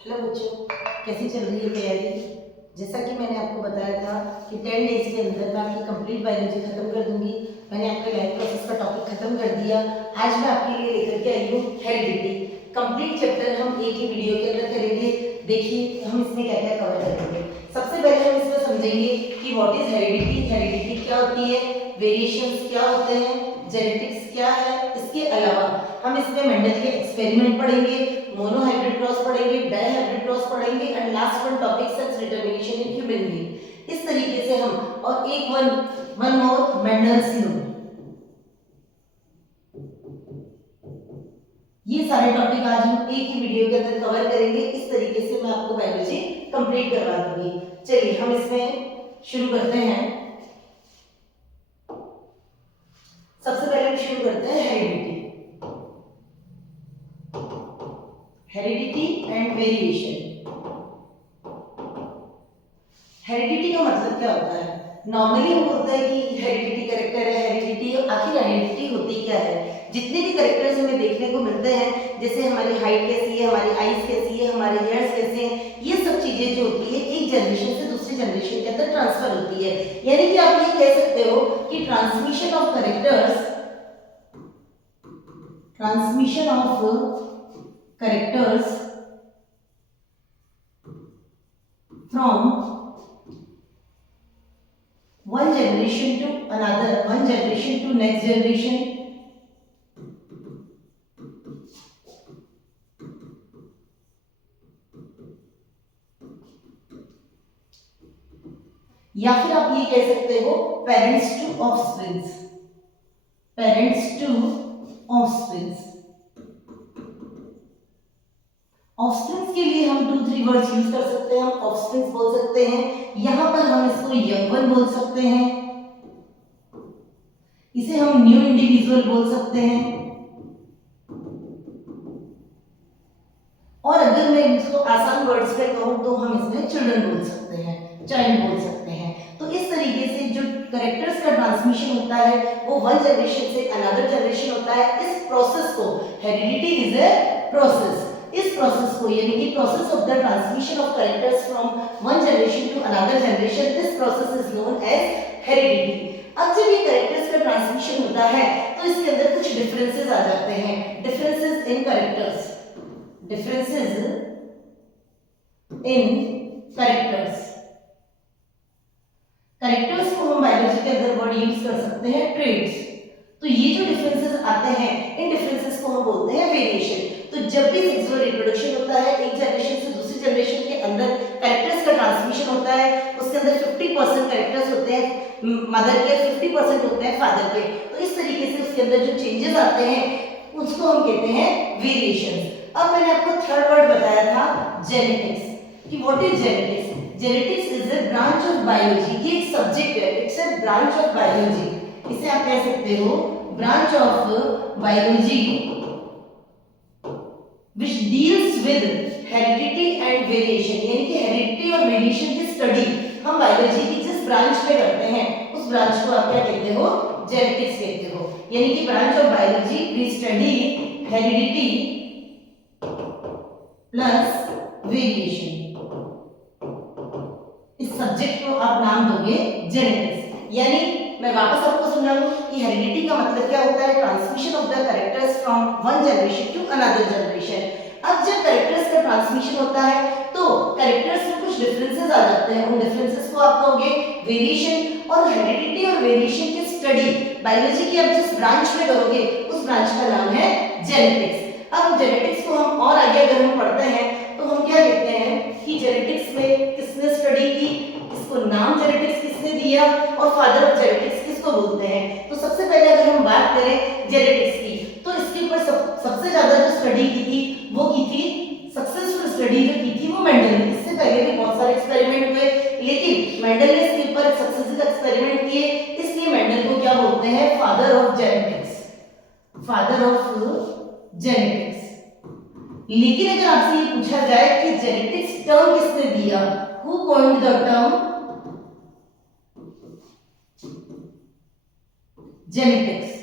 Hello बच्चों, कैसी चल रही है तैयारी। जैसा कि मैंने आपको बताया था कि 10 डेज के अंदर मैं आपकी कंप्लीट बायोलॉजी खत्म कर दूंगी। मैंने आपके लाइफ प्रोसेस का टॉपिक खत्म कर दिया। आज मैं आपके लिए लेकर के आई हूँ हेरिडिटी। कंप्लीट चैप्टर हम एक ही वीडियो के अंदर करेंगे। देखिए हम इसमें क्या क्या कवर करेंगे। सबसे पहले हम इसमें समझेंगे कि व्हाट इज हेरिडिटी, हेरिडिटी क्या होती है, वेरिएशंस क्या होते हैं, जेनेटिक्स क्या है। इसके अलावा हम इसमें मेंडल के एक्सपेरिमेंट पढ़ेंगे, मोनोहाइब्रिड क्रॉस पढ़ेंगे, डाइहाइब्रिड क्रॉस पढ़ेंगे and last one topic sex determination in human being. इस तरीके से हम और एक वन मोर मेंडल्स लॉ, ये सारे टॉपिक आज हम एक ही वीडियो के अंदर कवर करेंगे। इस तरीके से मैं आपको बायोलॉजी कंप्लीट करवा दूंगी। चलिए हम इसमें शुरू करते हैं। सबसे पहले हम शुरू करते हैं heredity. Heredity and variation. Heredity का मतलब क्या होता है? नॉर्मली हम बोलते हैं कि हेरिडिटी कैरेक्टर है, हेरिडिटी। आखिर हेरिडिटी होती क्या है? जितने भी कैरेक्टर्स हमें देखने को मिलते हैं, जैसे हमारी हाइट कैसी है, हमारी आईज कैसी है, हमारे हेयर्स कैसे हैं, ये सब चीजें जो होती है एक जनरेशन से दूसरी जनरेशन के अंदर ट्रांसफर होती है। यानी कि आप ये कह सकते हो कि transmission of characters, transmission of characters from one generation to another, one generation to next generation, या फिर आप ये कह सकते हो parents to offsprings, parents to offsprings. Offsprings के लिए हम 2-3 वर्ड्स यूज कर सकते हैं। हम ऑफस्प्रिंग्स बोल सकते हैं, यहां पर हम इसको यंग वन बोल सकते हैं, इसे हम न्यू इंडिविजुअल बोल सकते हैं, और अगर मैं इसको आसान वर्ड्स में कहूं तो हम इसमें चिल्ड्रन बोल सकते हैं, चाइल्ड बोल सकते हैं। तो इस तरीके से जो कैरेक्टर्स का ट्रांसमिशन होता है वो वन जनरेशन से अनदर जनरेशन होता है। इस प्रोसेस को हेरिडिटी इज ए प्रोसेस। इस प्रोसेस को यानी कि process of the transmission of characters from one generation to another generation, this process is known as heredity. अब जब ये कैरेक्टर्स का ट्रांसमिशन होता है तो इसके अंदर कुछ डिफरेंसेस आ जाते हैं। Differences in characters, differences in characters। Characters को हम बायोलॉजी के अंदर वर्ड यूज कर सकते हैं ट्रेड्स। तो ये जो डिफरेंसेस आते हैं इन डिफरेंसेस को हम बोलते हैं वेरिएशन। तो जब भी सेक्सुअल रिप्रोडक्शन होता है, एक जनरेशन से दूसरी जनरेशन के अंदर कैरेक्टर्स का ट्रांसमिशन होता है, उसके अंदर 50% कैरेक्टर्स होते हैं मदर के, 50% होते हैं फादर के। तो इस तरीके से उसके अंदर जो चेंजेस आते हैं उसको हम कहते हैं वेरिएशंस। अब मैंने आपको थर्ड वर्ड बताया था जेनेटिक्स, कि what is genetics. Genetics is a branch of biology. ये एक सब्जेक्ट है, it's a branch of biology. इसे आप कह सकते हो branch of biology which deals with heredity and variation। यानी कि हेरिडिटी और वेरिएशन की स्टडी हम बायोलॉजी की जिस ब्रांच में करते हैं उस ब्रांच को आप क्या कहते हो? जेनेटिक्स कहते हो। यानी कि branch of biology we study heredity plus variation. इस सब्जेक्ट को आप नाम दोगे जेनेटिक्स। यानी मैं वापस आपको समझाऊं कि हेरिडिटी का मतलब क्या होता है? Transmission of the characters from one generation to another generation. अब जब कैरेक्टर्स का ट्रांसमिशन होता है तो कैरेक्टर्स में कुछ डिफरेंसेस आ जाते हैं। उन डिफरेंसेस को आप कहोगे वेरिएशन। और हेरिडिटी और वेरिएशन की स्टडी बायोलॉजी की आप जिस ब्रांच में करोगे उस ब्रांच का नाम है जेनेटिक्स। अब जेनेटिक्स को हम और आगे अगर हम पढ़ते हैं तो हम क्या कहते हैं कि जेनेटिक्स में किसने स्टडी की, इसको नाम जेनेटिक्स किसने दिया, और फादर ऑफ जेनेटिक्स किसको बोलते हैं। तो सबसे पहले अगर हम बात करें जेनेटिक्स की तो इसके ऊपर सबसे ज्यादा जो स्टडी की थी वो की थी, सक्सेसफुल स्टडी जो की थी वो मेंडल ने। इससे पहले भी बहुत सारे एक्सपेरिमेंट हुए लेकिन मेंडल ने इसके ऊपर सक्सेसफुल एक्सपेरिमेंट किए, इसलिए मेंडल को क्या बोलते हैं? Father of genetics, father of genetics. लेकिन अगर आपसे ये पूछा जाए कि जेनेटिक्स टर्म किसने दिया, who coined the term genetics,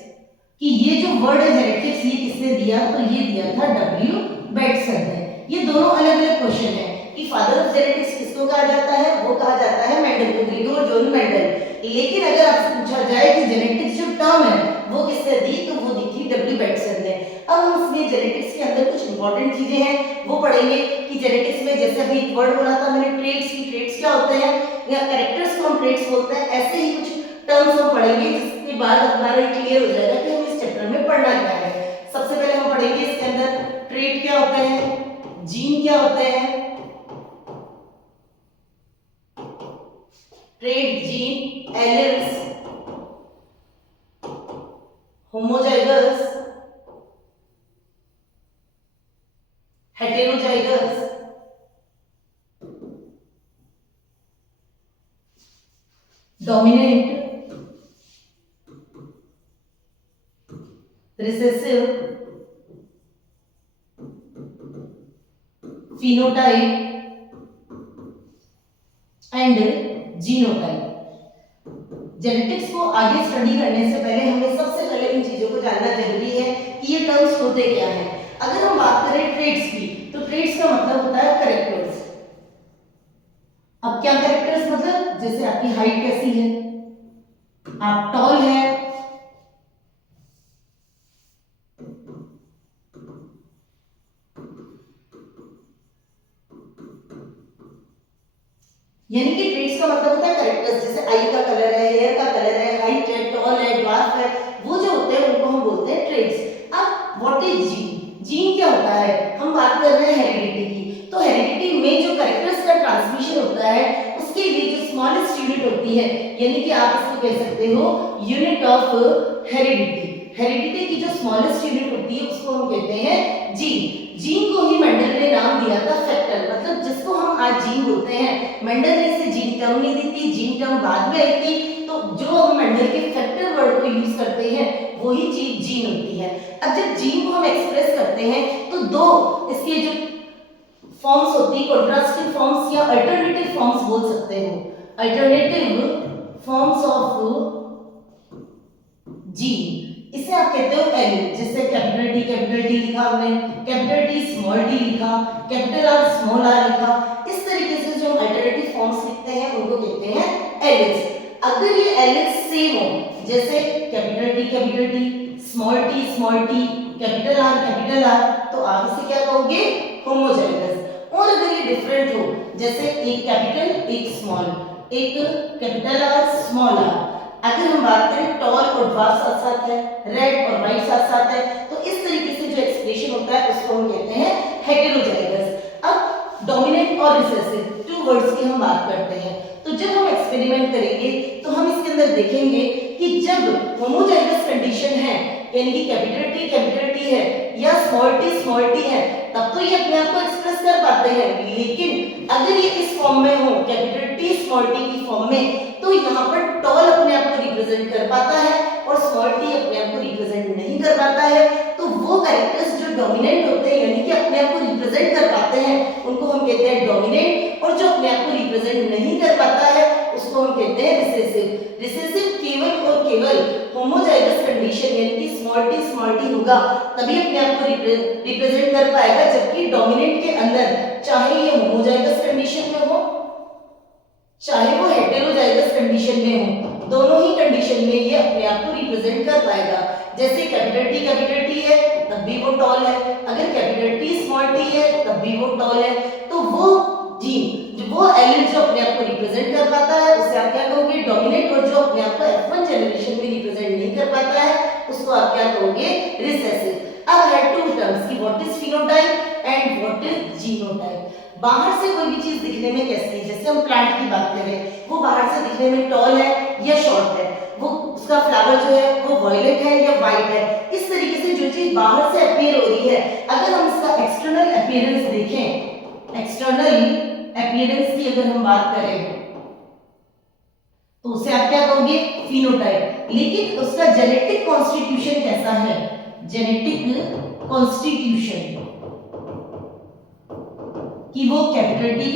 कि ये जो वर्ड है जेनेटिक्स ये किसने दिया? तो ये दिया था W. बेटसन ने। ये दोनों अलग अलग क्वेश्चन है कि फादर ऑफ जेनेटिक्स किसको कहा जाता है, वो कहा जाता है मेंडल को, ग्रिगोर जॉन मेंडल। लेकिन अगर आपसे पूछा जाए कि जेनेटिक्स जो टर्म है वो किसने दी, तो वो दी थी डब्ल्यू बैटसन ने। अब हम इसमें जेनेटिक्स के अंदर कुछ इंपॉर्टेंट चीजें हैं वो पढ़ेंगे कि जेनेटिक्स में जैसे अभी एक वर्ड बोला था मैंने ट्रेट्स की, ट्रेट्स क्या होते हैं या कैरेक्टर्स को हम ट्रेट्स बोलते हैं, ऐसे ही कुछ टर्म्स हम पढ़ेंगे जिसके बाद हमारा क्लियर हो जाएगा कि हमें इस चैप्टर में पढ़ना क्या है। सबसे पहले हम पढ़ेंगे इसके अंदर ट्रेट क्या होते हैं, जीन क्या होते हैं, trait, gene, alleles, homozygous, heterozygous, dominant, recessive, phenotype and genotype. Genetics को आगे स्टडी करने से पहले हमें सबसे पहले इन चीजों को जानना जरूरी है कि ये टर्म्स होते क्या हैं। अगर हम बात करें ट्रेट्स की, तो ट्रेट्स का मतलब होता है कैरेक्टर्स। अब क्या कैरेक्टर्स मतलब, जैसे आपकी हाइट कैसी है, आप टॉल है, यानी कि ट्रेट्स का मतलब होता है कैरेक्टर्स। जैसे आई का कलर है, हेयर का कलर है, हाइट है, टॉल है, ड्वार्फ है, वो जो होते हैं उनको हम बोलते हैं ट्रेट्स। अब व्हाट इज जीन, जीन क्या होता है, हम बात कर रहे हैं हेरिडिटी की, तो हेरिडिटी में जो कैरेक्टर्स का ट्रांसमिशन होता है उसके लिए जो स्मॉलेस्ट यूनिट होती है, यानी कि आप इसको कह सकते हो यूनिट ऑफ हेरिडिटी। हेरिडिटी की जो स्मॉलेस्ट यूनिट होती है उसको हम कहते हैं जीन। जीन को ही मेंडल ने नाम दिया था फैक्टर, मतलब जिसको हम आज जीन बोलते हैं, मेंडल ने इसे जीन टर्म नहीं दी थी, जीन टर्म बाद में आई थी। तो जो हम मेंडल के फैक्टर वर्ड को यूज करते हैं वही चीज जीन होती है। अब जब जीन को हम एक्सप्रेस करते हैं तो दो इसके जो फॉर्म्स होती है, कॉन्ट्रास्टिव फॉर्म्स या अल्टरनेटिव फॉर्म्स बोल सकते हो, अल्टरनेटिव फॉर्म्स ऑफ जीन, इसे आप कहते हो एलिल। जैसे कैपिटल टी लिखा हमने, कैपिटल टी स्मॉल टी लिखा, कैपिटल आर स्मॉल आर लिखा, इस तरीके से जो हम अल्टरनेटिव फॉर्म्स लिखते हैं उनको कहते हैं एलिल्स। अगर ये एलिल्स सेम हो, जैसे capital T small T, capital R, तो आप इसे क्या कहोगे, होमोजाइगस। और अगर ये डिफरेंट हो, जैसे एक कैपिटल एक स्मॉल, एक कैपिटल आर स्मॉल आर, अगर हम बात करें टॉल और ड्वार्फ साथ साथ है, रेड और व्हाइट साथ साथ है, तो इस तरीके से जो एक्सप्रेशन होता है उसको हम कहते हैं हेटेरोजाइगस। अब डोमिनेंट और रिसेसिव टू वर्ड्स की हम बात करते हैं, तो जब हम एक्सपेरिमेंट करेंगे तो हम इसके अंदर देखेंगे कि जब होमोजाइगस कंडीशन है, यानी कि कैपिटल टी है या स्मॉल टी है, तब तो ये अपने आप को एक्सप्रेस कर पाते हैं। लेकिन अगर ये इस फॉर्म में हो, कैपिटल टी स्मॉल टी की फॉर्म में, तो यहाँ पर टॉल अपने आप को रिप्रेजेंट कर पाता है और स्मॉल टी अपने आप को रिप्रेजेंट नहीं कर पाता है। तो वो कैरेक्टर्स जो डोमिनेंट होते हैं, यानी कि अपने आप को रिप्रेजेंट कर पाते हैं, उनको हम कहते हैं डोमिनेंट, और जो अपने आप को रिप्रेजेंट नहीं कर पाता है उसको हम कहते हैं रिसेसिव। रिसेसिव केवल और केवल होमोजाइगस कंडीशन, यानी कि स्मॉल टी होगा तभी अपने आप को रिप्रेजेंट कर पाएगा, जबकि डोमिनेंट के अंदर चाहे ये होमोजाइगस कंडीशन में हो चाहे वो हेटेरोजाइगस कंडीशन में हो, दोनों ही कंडीशन में ये अपने आप को रिप्रेजेंट कर पाएगा। जैसे कैपिटल टी है तब भी वो टॉल है, अगर कैपिटल टी स्मॉल टी है तब भी वो टॉल है। तो वो जीन जो वो एलिल जो अपने आप को रिप्रेजेंट कर पाता है उसे आप क्या कहोगे, डोमिनेंट, और जो अपने आप को F1 जनरेशन में रिप्रेजेंट नहीं कर पाता है उसको आप क्या कहोगे, रिसेसिव। अब है टू टर्म्स की what is phenotype and what is genotype. बाहर से कोई भी चीज दिखने में कैसी है, जैसे हम प्लांट की बात करें, वो बाहर से दिखने में टॉल है या शॉर्ट है, वो उसका फ्लावर जो है वो वायलेट है या वाइट है, इस तरीके से जो चीज बाहर से अपीयर हो रही है, अगर हम इसका एक्सटर्नल अपीयरेंस देखें, एक्सटर्नल अपीयरेंस की अगर हम बात करें तो उसे आप क्या कहोगे, फिनोटाइप। लेकिन उसका जेनेटिक कॉन्स्टिट्यूशन कैसा है, जेनेटिक कॉन्स्टिट्यूशन कि वो कैपिटल टी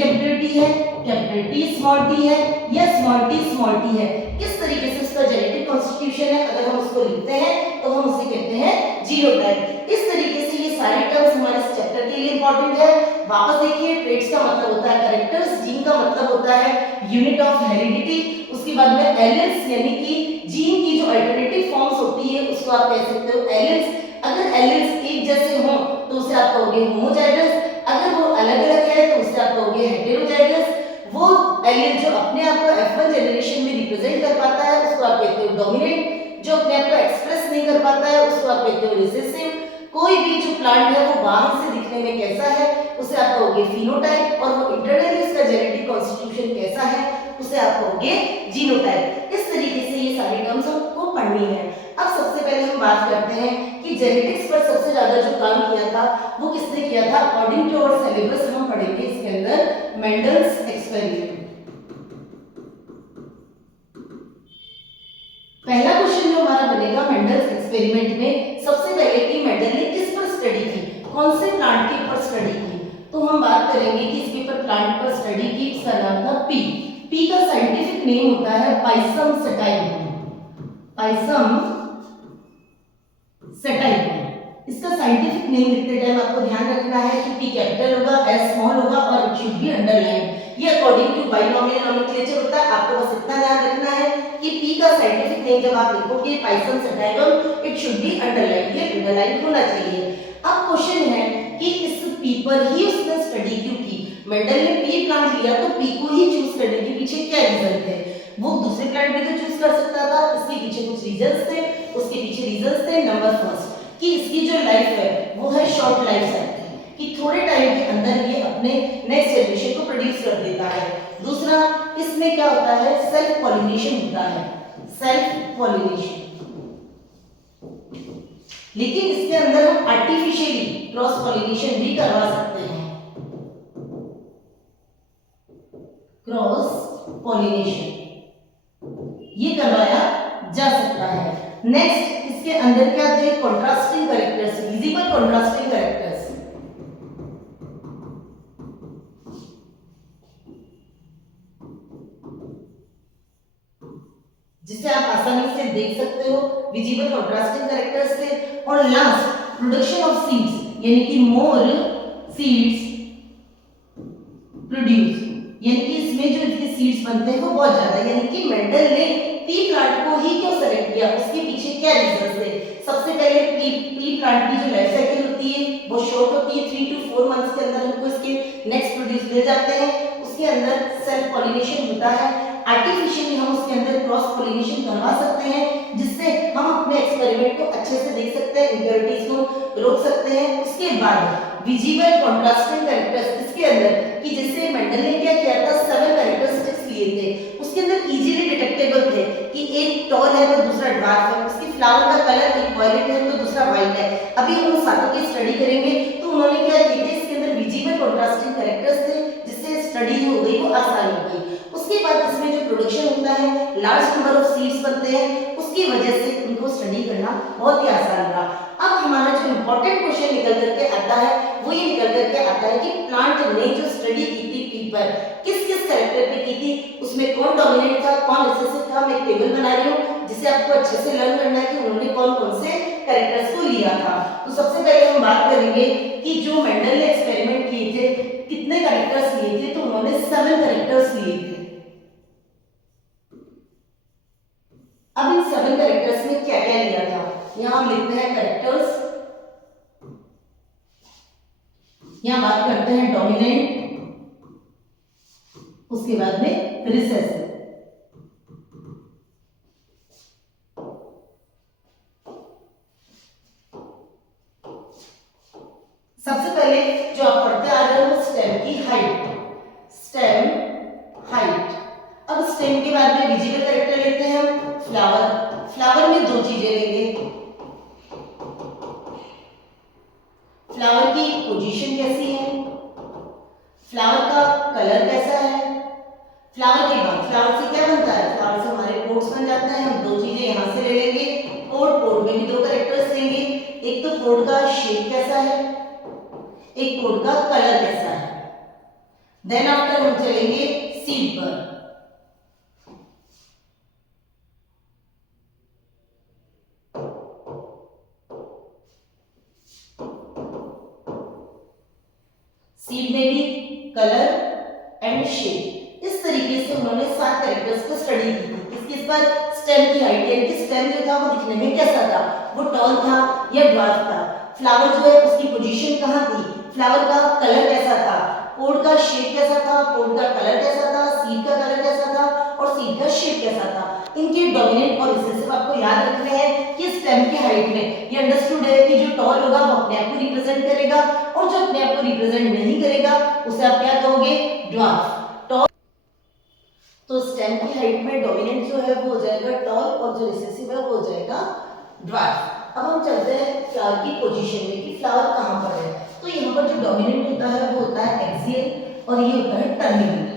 है, कैपिटल टी स्मॉल टी है या स्मॉल टी है, किस तरीके से उसका जेनेटिक कॉन्स्टिट्यूशन है, अगर हम उसको लिखते हैं तो हम उसे कहते हैं जीनोटाइप। इस तरीके से ये सारे टर्म्स हमारे इस चैप्टर के लिए इंपॉर्टेंट है। वापस देखिए, ट्रेट्स का मतलब होता है कैरेक्टर्स, जीन का मतलब होता है यूनिट ऑफ हेरिडिटी। उसके बाद में एलियंस यानी कि जीन की जो अल्टरनेटिव फॉर्म्स होती है उसको आप कह सकते हो एलियंस। अगर एलियंस एक जैसे हों तो उसे आप कहोगे होमोजाइगस, अगर वो अलग अलग है तो उसे आप कहोगे हेटेरोजाइगस। वो एलियन जो अपने आप को F1 जनरेशन में रिप्रेजेंट कर पाता है उसको आप कहते हो डोमिनेंट, जो अपने आप को एक्सप्रेस नहीं कर पाता है उसको आप कहते हो रिसेसिव। कोई भी जो प्लांट है वो बाहर से दिखने में कैसा है उसे आप कहोगे फिनोटाइप, और वो इंटरनली उसका जेनेटिक कॉन्स्टिट्यूशन कैसा है उसे आप कहोगे जीनोटाइप। इस तरीके से ये सारी टर्म्स हमको पढ़नी है। अब सबसे पहले हम बात करते हैं कि जेनेटिक्स पर सबसे ज्यादा जो काम किया था वो किसने किया था। अकॉर्डिंग टू आवर सिलेबस हम पढ़ेंगे इसके अंदर मेंडल्स एक्सपेरिमेंट। पहला क्वेश्चन जो हमारा बनेगा मेंडल्स एक्सपेरिमेंट में, सबसे पहले कि मेंडल ने किस पर स्टडी की, कौन से प्लांट के ऊपर स्टडी की। तो हम बात करेंगे कि इसके ऊपर प्लांट पर स्टडी की, इसका नाम था पी। पी का साइंटिफिक नेम होता है पाइसम सटाइवम। पाइसम सटाइवम इसका साइंटिफिक नेम लिखते टाइम आपको ध्यान रखना है कि पी कैपिटल होगा, एस स्मॉल होगा और इट शुड बी अंडरलाइन। ये अकॉर्डिंग टू बाइनोमियल नोमेनक्लेचर होता है, आपको बस इतना ध्यान रखना है कि पी का साइंटिफिक नेम जब आप लिखोगे Pisum sativum it should be underline, ये अंडरलाइन होना चाहिए। अब क्वेश्चन है कि इस पी पर ही उसने स्टडी क्यों की। मेंडल ने पी प्लांट लिया तो पी को ही चूज करने के पीछे क्या रीजन थे। वो दूसरे प्लांट भी तो चूज कर सकता था, इसके पीछे कुछ रीजंस थे। उसके पीछे रीजंस थे, नंबर फर्स्ट कि इसकी जो लाइफ है वो है शॉर्ट लाइफ साइकिल, कि थोड़े टाइम के अंदर ये अपने नेक्स्ट जनरेशन को प्रोड्यूस कर देता है। दूसरा, इसमें क्या होता है, सेल्फ पॉलिनेशन होता है, सेल्फ पॉलिनेशन। लेकिन इसके अंदर हम आर्टिफिशियली क्रॉस पॉलिनेशन भी करवा सकते हैं, क्रॉस पॉलिनेशन ये करवाया जा सकता है। नेक्स्ट, इसके अंदर क्या थे, contrasting characters, visible contrasting characters. जिसे आप आसानी से देख सकते हो, विजिबल कॉन्ट्रास्टिंग कैरेक्टर्स थे। और लास्ट, प्रोडक्शन ऑफ सीड्स, यानी कि मोर सीड्स प्रोड्यूस, यानी कि इसमें जो इसके सीड्स बनते हैं वो बहुत ज्यादा, यानी कि मेंडल ने पी प्लांट को ही क्यों सेलेक्ट किया, उसके पीछे क्या रीजन थे। सबसे पहले पी प्लांट की जो लाइफ साइकिल होती है वो शॉर्ट होती है, 3 to 4 मंथ्स के अंदर हमको इसके नेक्स्ट प्रोड्यूस मिल जाते हैं। उसके अंदर सेल्फ पॉलिनेशन होता है, आर्टिफिशियली हम उसके अंदर क्रॉस पॉलिनेशन करवा सकते हैं जिससे हम अपने एक्सपेरिमेंट को अच्छे से देख सकते हैं, इंप्योरिटीज को रोक सकते हैं। उसके बाद विजिबल कॉन्ट्रास्टिंग कैरेक्टर्स, इसके अंदर कि जैसे मेंडल ने क्या किया था, 7 कैरेक्टरिस्टिक्स लिए थे, उसके अंदर इजीली डिटेक्टेबल थे कि एक टॉल है तो दूसरा ड्वार्फ है, उसके फ्लावर का कलर एक वायलेट है तो दूसरा व्हाइट है। अभी हम उन सातों की स्टडी करेंगे तो उन्होंने क्या किए थे, इसके अंदर विजिबल कॉन्ट्रास्टिंग कैरेक्टर्स थे जिससे स्टडी जो हो गई वो आसान हो गई। उसके बाद इसमें जो प्रोडक्शन होता है, लार्ज नंबर ऑफ सीड्स बनते हैं, उसकी वजह से उनको स्टडी करना बहुत ही आसान रहा। अब हमारा जो इंपॉर्टेंट क्वेश्चन निकल करके आता है वो ये निकल करके आता है कि प्लांट ने जो स्टडी की थी पी पर, किस किस कैरेक्टर पे की थी, उसमें कौन डोमिनेट था, कौन रिसेसिव था। मैं एक टेबल बना रही हूँ जिसे आपको अच्छे से लर्न करना है कि उन्होंने कौन कौन से कैरेक्टर्स को लिया था। तो सबसे पहले हम बात करेंगे कि जो मेंडल ने एक्सपेरिमेंट किए थे कितने कैरेक्टर्स लिए थे, तो उन्होंने 7 कैरेक्टर्स लिए थे। अब इन 7 कैरेक्टर्स में क्या क्या लिया था, यहां हम लिखते हैं कैरेक्टर्स, यहां बात करते हैं डोमिनेंट, उसके बाद में रिसेसिव। सबसे पहले जो आप पढ़ते आ रहे हो स्टेम की हाइट, स्टेम हाइट। अब स्टेम के बाद में विजिबल कैरेक्टर लेते हैं हम फ्लावर। फ्लावर में 2 चीजें लेंगे, फ्लावर की पोजीशन कैसी है, फ्लावर का कलर कैसा है। फ्लावर के बाद फ्लावर से क्या बनता है, फ्लावर से हमारे पोड्स बन जाते हैं। हम 2 चीजें यहां से ले लेंगे, पोड में भी 2 कैरेक्टर्स लेंगे, एक तो पोड का शेप कैसा है, एक पोड का कलर कैसा है। देन आफ्टर हम चलेंगे सीड पर। सीड में may be colour and shape. इस तरीके से उन्होंने 7 कैरेक्टर्स को स्टडी की थी। इसके बाद स्टेम की हाइट, यानी कि स्टेम जो था वो दिखने में कैसा था, वो टॉल था या ड्वार्फ था, फ्लावर जो है उसकी पोजीशन कहाँ थी, फ्लावर का कलर कैसा था, पोड का शेप कैसा था, पोड का कलर कैसा था, सीड का कलर कैसा था और सीड का शेप कैसा था। इनके डोमिनेंट और रिसेसिव आपको याद रखने हैं कि स्टेम की हाइट में ये अंडरस्टूड है कि जो टॉल होगा वो अपने आप को रिप्रेजेंट करेगा और जो अपने आप को रिप्रेजेंट नहीं करेगा उसे आप क्या कहोगे, ड्वार्फ। तो स्टेम की हाइट में डोमिनेंट जो है वो हो जाएगा टॉल और जो रिसेसिव है वो हो जाएगा ड्वार्फ। अब हम चलते हैं फ्लावर की पोजीशन में कि फ्लावर कहाँ पर है। तो यहाँ पर जो डोमिनेंट होता है वो होता है एक्सियल और ये होता है टर्मिनल।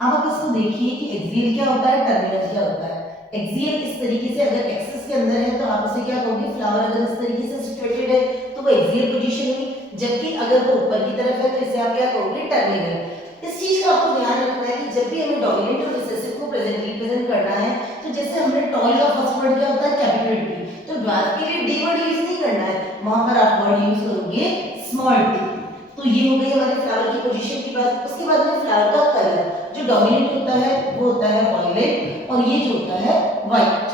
अब आप इसको देखिए कि एक्सियल क्या होता है, टर्मिनल क्या होता है। एक्सियल इस तरीके से अगर एक्सिस के अंदर है तो आप उसे क्या कहोगे, फ्लावर अगर इस तरीके से सिचुएटेड है तो वो एक्सियल पोजीशन हुई, जबकि अगर वो ऊपर की तरफ है तो इसे आप क्या कहोगे, टर्मिनल। इस चीज का आपको ध्यान रखना है कि जब भी हमें डोमिनेंट और रिसेसिव को रिप्रेजेंट करना है तो जैसे हमने टॉल का फर्स्ट वर्ड क्या होता है, कैपिटल टी, तो ड्वार्फ के लिए डी वर्ड यूज नहीं करना है, वहां पर आप वर्ड यूज करोगे स्मॉल टी। तो ये हो गई हमारे फ्लावर की पोजीशन की बात। उसके बाद में फ्लावर का कलर जो डोमिनेंट होता है वो होता है वायलेट और ये जो होता है व्हाइट।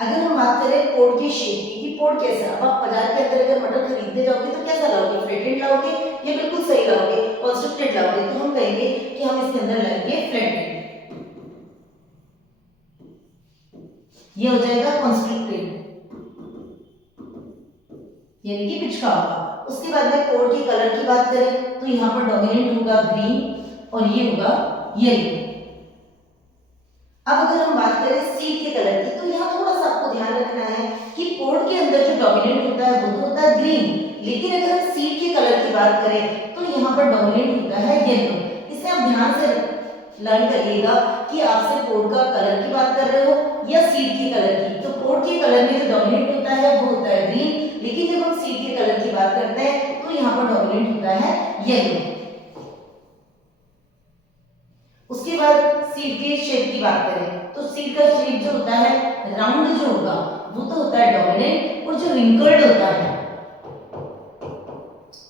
अगर हम बात करें पोड की शेप की कि पोड कैसा, अब आप बाजार के अंदर अगर मटर खरीदने जाओगे तो कैसा लाओगे, फ्लैटेड लाओगे या बिल्कुल सही लाओगे, कंस्ट्रक्टेड लाओगे, तो हम कहेंगे कि हम इसके अंदर लाएंगे फ्लैटेड, ये हो जाएगा कंस्ट्रक्टेड यानी कि पिचका होगा। उसके बाद में पोड की कलर की बात करें तो यहाँ पर डोमिनेंट होगा ग्रीन और ये होगा येलो। अब अगर हम बात करें सीड के कलर की तो यहाँ थोड़ा सा आपको ध्यान रखना है कि पोड के अंदर जो डोमिनेंट होता है वो तो होता है ग्रीन, लेकिन अगर हम सीड के कलर की बात करें तो यहाँ पर डोमिनेंट होता है येलो। इसे आप ध्यान से लर्न करिएगा कि आपसे पोड का कलर की बात कर रहे हो या सीड के कलर की। तो पोड के कलर में जो डोमिनेंट होता है वो होता है ग्रीन, लेकिन जब हम सीड के कलर की बात करते हैं तो यहाँ पर डोमिनेंट होता है येलो। उसके बाद सीड के शेप की बात करें तो सीड का शेप जो होता है राउंड जो होगा वो तो होता है डोमिनेंट और जो रिंकल्ड होता है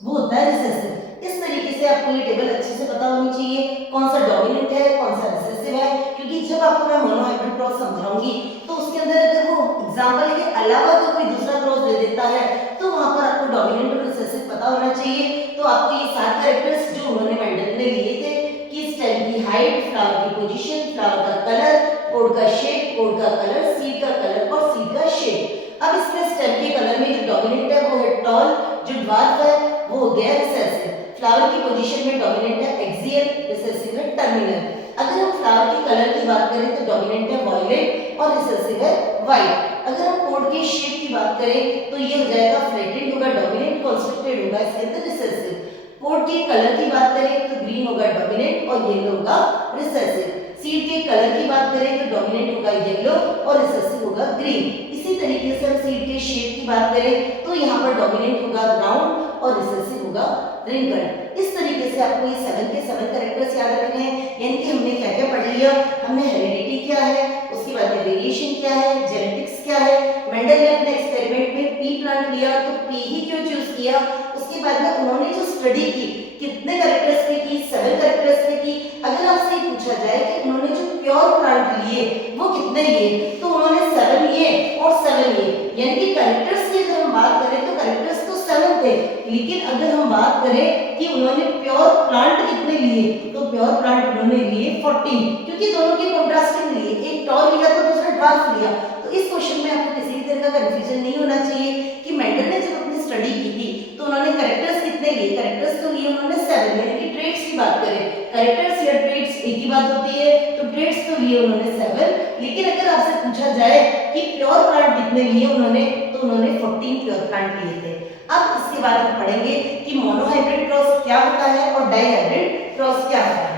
वो होता है रिसेसिव। इस तरीके से आपको ये टेबल अच्छे से पता होनी चाहिए कौन सा डोमिनेंट है कौन सा रिसेसिव है, क्योंकि जब आपको मैं मोनोहाइब्रिड क्रॉस समझाऊंगी तो उसके अंदर अगर वो एग्जांपल के अलावा तो कोई दूसरा क्रॉस दे देता है तो वहां पर आपको डोमिनेंट और रिसेसिव पता होना चाहिए। तो आपको ये 7 कैरेक्टर्स जो उन्होंने मेंडल ने लिए थे कि स्टेम की हाइट, फ्लावर की पोजीशन, फ्लावर का कलर, पोड का शेप, पोड का कलर, सीड का कलर और सीड का शेप। अब इसमें स्टेम के कलर में जो डोमिनेंट है वो है टॉल, जो ड्वार्फ है वो हो गया रिसेसिव। फ्लावर की पोजीशन में डोमिनेंट है एक्सियल, रिसेसिव है टर्मिनल। अगर हम फ्लावर के कलर की बात करें तो डोमिनेंट है वायलेट और रिसेसिव है व्हाइट। अगर हम पोड के शेप की बात करें तो ये हो जाएगा फ्लैटेड होगा डोमिनेंट, कंस्ट्रक्टेड होगा इसके अंदर रिसेसिव। पोड के कलर की बात करें तो ग्रीन होगा डोमिनेंट और येलो होगा रिसेसिव। सीड के कलर की बात करें तो डोमिनेंट होगा येलो और रिसेसिव होगा ग्रीन। इसी तरीके से हम सीड के शेप की बात करें तो यहाँ पर डोमिनेंट होगा राउंड और रिसेसिव होगा रिंकल्ड। इस तरीके से आपको ये 7 के 7 कैरेक्टर्स याद रखने हैं, यानी कि हमने क्या क्या पढ़ लिया। हमने हेरिडिटी क्या है, उसके बाद में वेरिएशन क्या है, जेनेटिक्स क्या है। मेंडल ने अपने एक्सपेरिमेंट में पी प्लांट लिया तो पी ही क्यों चूज किया। उसके बाद में उन्होंने जो स्टडी की कितने कैरेक्टर्स पे की, 7 कैरेक्टर्स पे की। अगर आपसे ये पूछा जाए कि उन्होंने जो प्योर प्लांट लिए वो कितने लिए, तो उन्होंने 7 लिए और 7 लिए, यानी कि कैरेक्टर्स की अगर हम बात करें तो कैरेक्टर्स तो 7 थे, लेकिन अगर हम बात करें कि उन्होंने प्योर प्लांट कितने लिए तो प्योर प्लांट उन्होंने लिए 14, क्योंकि दोनों के कंट्रास्टिंग लिए, एक टॉल लिया तो दूसरा ड्वार्फ लिया। तो इस क्वेश्चन में आपको किसी भी तरह का कंफ्यूजन नहीं होना चाहिए कि मेंडल ने जब अपनी स्टडी की थी तो उन्होंने कैरेक्टर्स कितने लिए, कैरेक्टर्स तो लिए उन्होंने 7, यानी कि ट्रेट्स की बात करें कैरेक्टर्स या ट्रेट्स एक ही बात होती है, तो ट्रेट्स तो लिए उन्होंने 7। लेकिन अगर आपसे पूछा जाए कि प्योर प्लांट कितने लिए उन्होंने, तो उन्होंने 14 प्योर प्लांट लिए थे। अब इसके बाद हम पढ़ेंगे कि मोनोहाइब्रिड क्रॉस क्या होता है और डाइहाइब्रिड क्रॉस क्या होता है।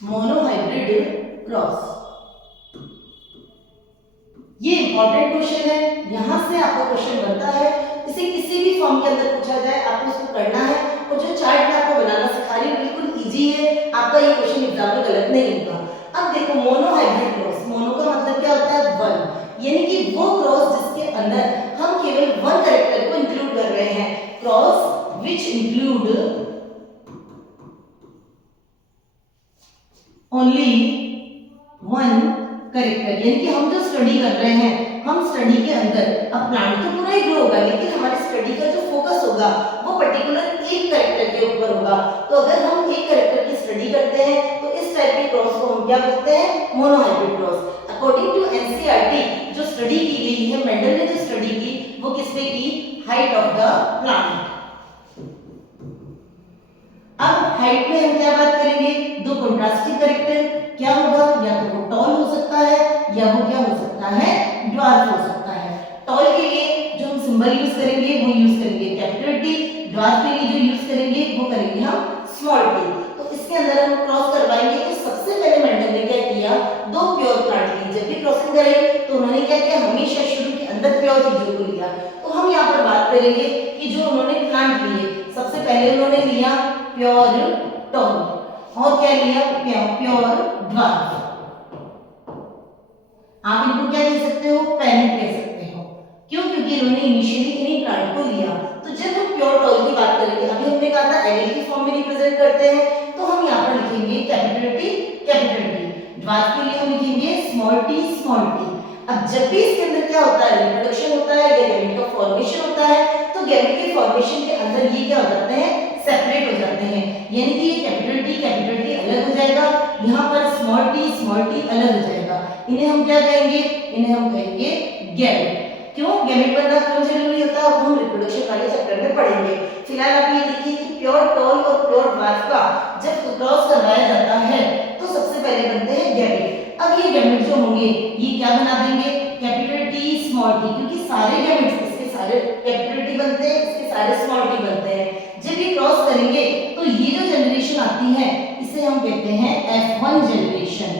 मोनोहाइब्रिड क्रॉस ये इंपॉर्टेंट क्वेश्चन है, यहां से आपका क्वेश्चन बनता है। इसे किसी भी फॉर्म के अंदर पूछा जाए आपको इसको करना है, और जो चार्ट मैं आपको बनाना सिखा रही हूँ बिल्कुल इजी है, आपका ये क्वेश्चन एग्जाम में गलत नहीं होगा। अब देखो मोनोहाइब्रिड क्रॉस, मोनो का मतलब क्या होता है 1, यानी कि वो क्रॉस जिसके अंदर हम केवल वन कैरेक्टर को इंक्लूड कर रहे हैं, cross which include only one character, यानी कि हम जो स्टडी कर रहे हैं, हम स्टडी के अंदर अब प्लांट तो पूरा ही ग्रो होगा, लेकिन हमारे स्टडी का जो फोकस होगा वो पर्टिकुलर एक कैरेक्टर के ऊपर होगा। तो अगर हम एक कैरेक्टर की स्टडी करते हैं तो इस टाइप के क्रॉस को हम क्या बोलते हैं, monohybrid cross. According to NCERT जो स्टडी की गई है, मेंडल ने जो स्टडी की वो किस पे की, हाइट ऑफ द प्लांट। अब हाइट में हम क्या बात करेंगे, दो कंट्रास्टिंग कैरेक्टर क्या होगा, या तो वो टॉल हो सकता है या वो क्या हो सकता है, ड्वार्फ हो सकता है। टॉल के लिए जो हम सिंबल यूज करेंगे वो यूज करेंगे कैपिटल टी, ड्वार्फ के लिए जो यूज करेंगे वो करेंगे हम स्मॉल टी। तो इसके अंदर हम क्रॉस करवाएंगे तो सबसे पहले मेंडल ने क्या किया, दो प्योर प्लांट ली। जब भी क्रॉसिंग कराई तो उन्होंने क्या किया, हमेशा शुरू के अंदर प्योर चीजों को लिया। तो हम यहाँ पर बात करेंगे कि जो उन्होंने प्लांट लिए, सबसे पहले उन्होंने लिया प्योर टॉल और क्या लिया, प्योर ड्वार्फ। आप इनको क्या कह सकते हो, पैनिक कह सकते हो। क्यों, क्योंकि इन्होंने इनिशियली इन्हीं प्लांट को लिया। तो जब हम प्योर टॉल की बात करेंगे, अभी हमने कहा था एल की फॉर्म में रिप्रेजेंट करते हैं, तो हम यहाँ पर लिखेंगे capital T capital T. Dwarf के लिए हम लिखेंगे स्मॉल टी स्मॉल टी। अब जब भी इसके अंदर क्या होता है, रिप्रोडक्शन होता है या गैमेट का फॉर्मेशन होता है, तो गैमेट के फॉर्मेशन के अंदर ये क्या हो जाते हैं, सेपरेट हो जाते हैं। यानी कि ये कैपिटल टी अलग हो जाएगा, यहाँ पर स्मॉल टी अलग हो जाएगा। इन्हें हम क्या कहेंगे, इन्हें हम कहेंगे गैमेट। क्यों गैमेट बनना क्यों जरूरी होता है, हम रिप्रोडक्शन वाले चैप्टर में पढ़ेंगे। फिलहाल आप ये देखिए कि प्योर टॉल और प्योर ड्वार्फ का जब क्रॉस करवाया जाता है तो सबसे पहले बनते हैं गैमेट। अब ये गैमेट जो होंगे ये क्या बना देंगे, कैपिटल टी स्मॉल टी, क्योंकि सारे गैमेट्स इसके सारे कैपिटल टी बनते हैं, इसके सारे स्मॉल टी बनते हैं। जब ये क्रॉस करेंगे तो ये जो जनरेशन आती है इसे हम कहते हैं F1 जनरेशन।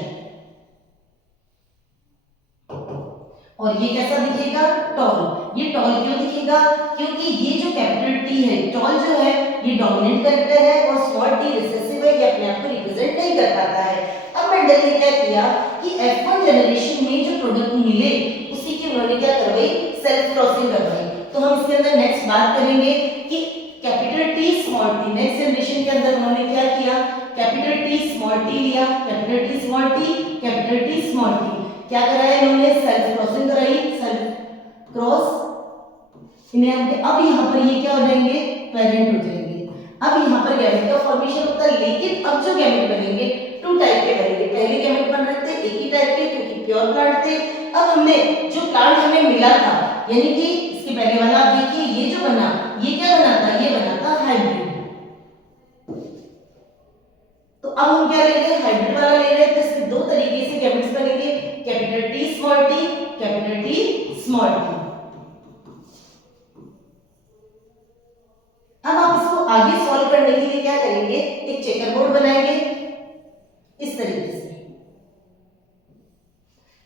और ये कैसा दिखेगा, टॉल। ये टॉल क्यों दिखेगा, क्योंकि ये जो कैपिटल टी है, टॉल जो है ये डोमिनेंट कैरेक्टर है और स्मॉल टी रिसेसिव है, ये अपने आप को रिप्रेजेंट नहीं कर पाता है। अब मेंडल ने क्या किया कि F1 जनरेशन में जो प्रोडक्ट मिले उसी की उन्होंने क्या करवाई, सेल्फ क्रॉसिंग करवाई। तो हम इसके अंदर नेक्स्ट बात करेंगे कि capital T small T, next generation के अंदर उन्होंने क्या किया, कैपिटल टी स्मॉल टी लिया, capital T small T, capital T small T, क्या कराया इन्होंने, सेल्फ क्रॉसिंग कराई, सेल्फ क्रॉस। इन्हें हम अब यहाँ पर ये क्या हो जाएंगे, पेरेंट हो जाएंगे। अब यहाँ पर गैमेट का फॉर्मेशन होता है, लेकिन अब जो गैमेट बनेंगे टू टाइप के बनेंगे। पहले गैमेट बन रहे थे एक ही टाइप के क्योंकि प्योर प्लांट थे। अब हमने जो प्लांट हमें मिला था, यानी कि इसके पहले वाला आप देखिए ये जो बना, ये क्या बना था, ये बना था हाइब्रिड। तो अब हम क्या ले रहे हैं, हाइब्रिड वाला ले रहे हैं। तो इसके दो तरीके से गैमेट्स बनेंगे, capital T small T, capital T small T. अब आप इसको आगे सॉल्व करने के लिए क्या करेंगे, एक चेकर बोर्ड बनाएंगे इस तरीके से।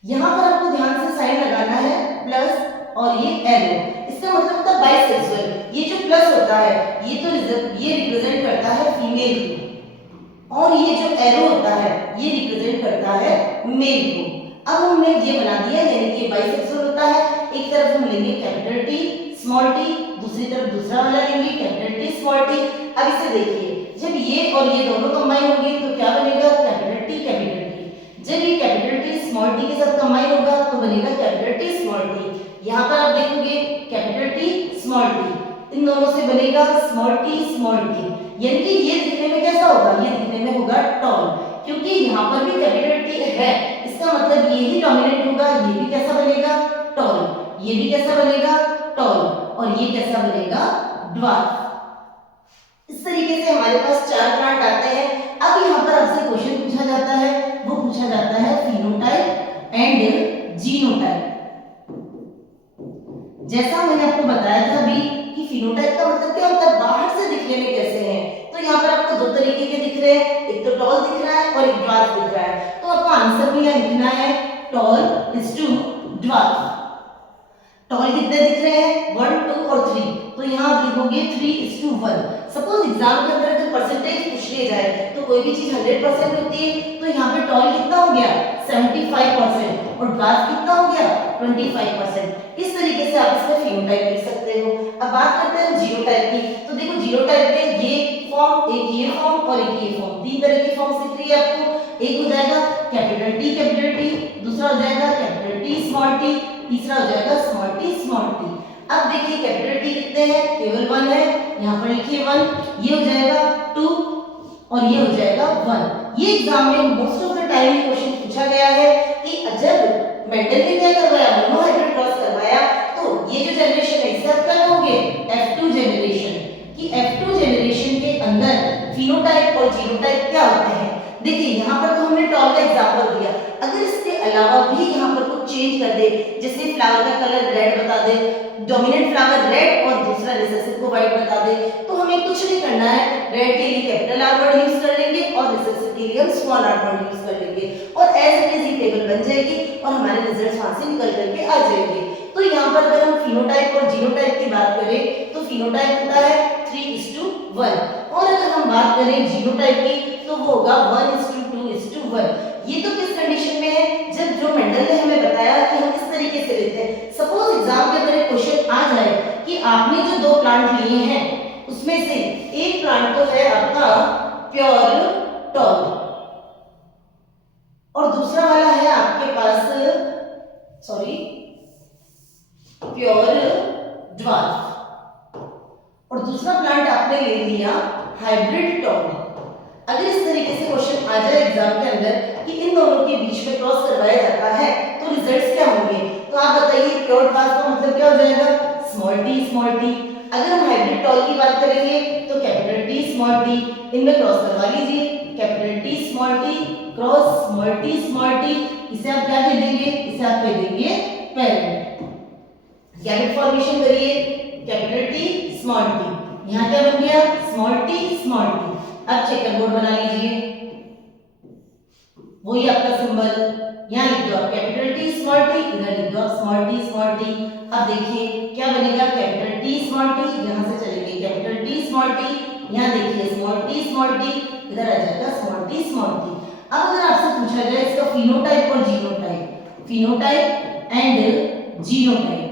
यहां पर आपको ध्यान से साइन लगाना है प्लस और ये एरो, इसका मतलब होता है बाइसेक्सुअल। ये जो प्लस होता है ये तो ये रिप्रेजेंट करता है फीमेल को, और ये जो एरो होता है ये रिप्रेजेंट करता है मेल को। अब हमने ये बना दिया, यानी कि बाइसेक्सुअल होता है। एक तरफ हम लेंगे कैपिटल टी स्मॉल टी, दूसरी तरफ दूसरा वाला लेंगे कैपिटल टी स्मॉल टी। अब इसे देखिए, जब ये और ये दोनों कंबाइन होंगे तो क्या बनेगा, कैपिटल टी कैपिटल टी। जब ये कैपिटल टी स्मॉल टी के साथ कंबाइन होगा तो बनेगा कैपिटल टी स्मॉल टी। यहाँ पर आप देखोगे कैपिटल टी स्मॉल टी, इन दोनों से बनेगा स्मॉल टी स्मॉल टी। यानी कि ये दिखने में कैसा होगा, ये दिखने में होगा टॉल, क्योंकि यहाँ पर भी कैपिटल टी है, इसका मतलब ये ही डोमिनेंट होगा। ये भी कैसा बनेगा, टॉल, ये भी कैसा बनेगा, टॉल, और ये कैसा बनेगा, ड्वार्फ। इस तरीके से हमारे पास चार प्लांट आते हैं। अब यहाँ पर आपसे क्वेश्चन पूछा जाता है, वो पूछा जाता है फिनोटाइप एंड जीनोटाइप। जैसा मैंने आपको बताया था अभी कि फिनोटाइप का मतलब क्या होता है, बाहर से दिखने में कैसे हैं। तो यहाँ पर आपको दो तरीके के दिख रहे हैं, एक तो टॉल दिख रहा है और एक ड्वार्फ दिख रहा है। तो आपको आंसर में यह लिखना है tall is to dwarf. Tall कितने दिख रहे हैं, 1 2 और 3, तो यहाँ आप लिखोगे 3:1। सपोज एग्जाम के अंदर अगर परसेंटेज पूछ लिया जाए तो कोई भी चीज 100% होती है, तो यहाँ पे टॉल कितना हो गया, 75%, और ड्वार्फ कितना हो गया, 25%। इस तरीके से आप इसमें फिनोटाइप लिख सकते हो। अब बात करते हैं जीनोटाइप की। तो देखो जीनोटाइप में ये फॉर्म, एक ये फॉर्म और एक ये फॉर्म, तीन तरह की फॉर्म्स दिख रही है आपको। एक हो जाएगा कैपिटल T, दूसरा हो जाएगा कैपिटल T स्मॉल t, तीसरा हो जाएगा स्मॉल t स्मॉल t। अब देखिए कैपिटल T कितने हैं, केवल 1 है, यहाँ पर लिखिए 1, ये हो जाएगा 2 और ये हो जाएगा 1। ये एग्जाम में most of the time question पूछा गया है कि जब मेंडल ने क्या करवाया, मोनोहाइब्रिड क्रॉस करवाया, तो ये जो जनरेशन है इसे आप क्या कहोगे, F2 जनरेशन। कि F2 जनरेशन के अंदर फिनोटाइप और जीनोटाइप क्या होते हैं। देखिए यहाँ पर तो हमने टॉल का एग्जांपल दिया, अगर इसके अलावा भी यहाँ पर कुछ चेंज कर दे, जैसे फ्लावर का कलर रेड बता दे, डोमिनेंट फ्लावर रेड और दूसरा रिसेसिव को व्हाइट बता दे, तो हमें कुछ नहीं करना है, रेड के लिए कैपिटल R वर्ड यूज कर लेंगे और रिसेसिव के लिए हम स्मॉल r वर्ड यूज कर लेंगे और एज इट इज ये टेबल बन जाएगी और हमारे रिजल्ट्स वहां से निकल करके आ जाएंगे। तो यहाँ पर अगर हम फिनोटाइप और जीनोटाइप की बात करें तो फिनोटाइप होता है 3:1 और अगर हम बात करें जीनोटाइप की तो वो होगा 1:2:1। ये तो किस कंडीशन में है, जब जो मेंडल ने हमें बताया कि हम किस तरीके से लेते हैं। सपोज एग्जाम के अंदर एक क्वेश्चन आ जाए कि आपने जो दो प्लांट लिए हैं उसमें से एक प्लांट तो है आपका प्योर टॉल और दूसरा वाला है आपके पास प्योर ड्वार्फ और दूसरा प्लांट आपने ले लिया हाइब्रिड टॉल। अगर इस तरीके से क्वेश्चन आ जाए एग्जाम के अंदर कि इन दोनों के बीच में क्रॉस करवाया जाता है तो रिजल्ट्स क्या होंगे, तो आप बताइए प्योर ड्वार्फ का मतलब क्या हो जाएगा, स्मॉल t। अगर हम हाइब्रिड टॉल की बात करेंगे तो कैपिटल T स्मॉल t, इनमें क्रॉस करवा लीजिए, capital T small t cross small t, इसे आप क्या कह देंगे, इसे आप कह देंगे पेरेंट। गैमेट फॉर्मेशन करिए, कैपिटल T स्मॉल t, यहाँ क्या बन गया, स्मॉल t। अब चेकर बोर्ड बना लीजिए, वही आपका सिंबल, यहाँ लिख दो आप कैपिटल T स्मॉल t, इधर लिख दो आप स्मॉल t। अब देखिए क्या बनेगा, कैपिटल T स्मॉल t, यहाँ से चलेंगे कैपिटल T स्मॉल t, यहाँ देखिए स्मॉल t, इधर आ जाएगा स्मॉल t। अब अगर आपसे पूछा जाए इसका फिनोटाइप और जीनोटाइप, फिनोटाइप एंड जीनोटाइप,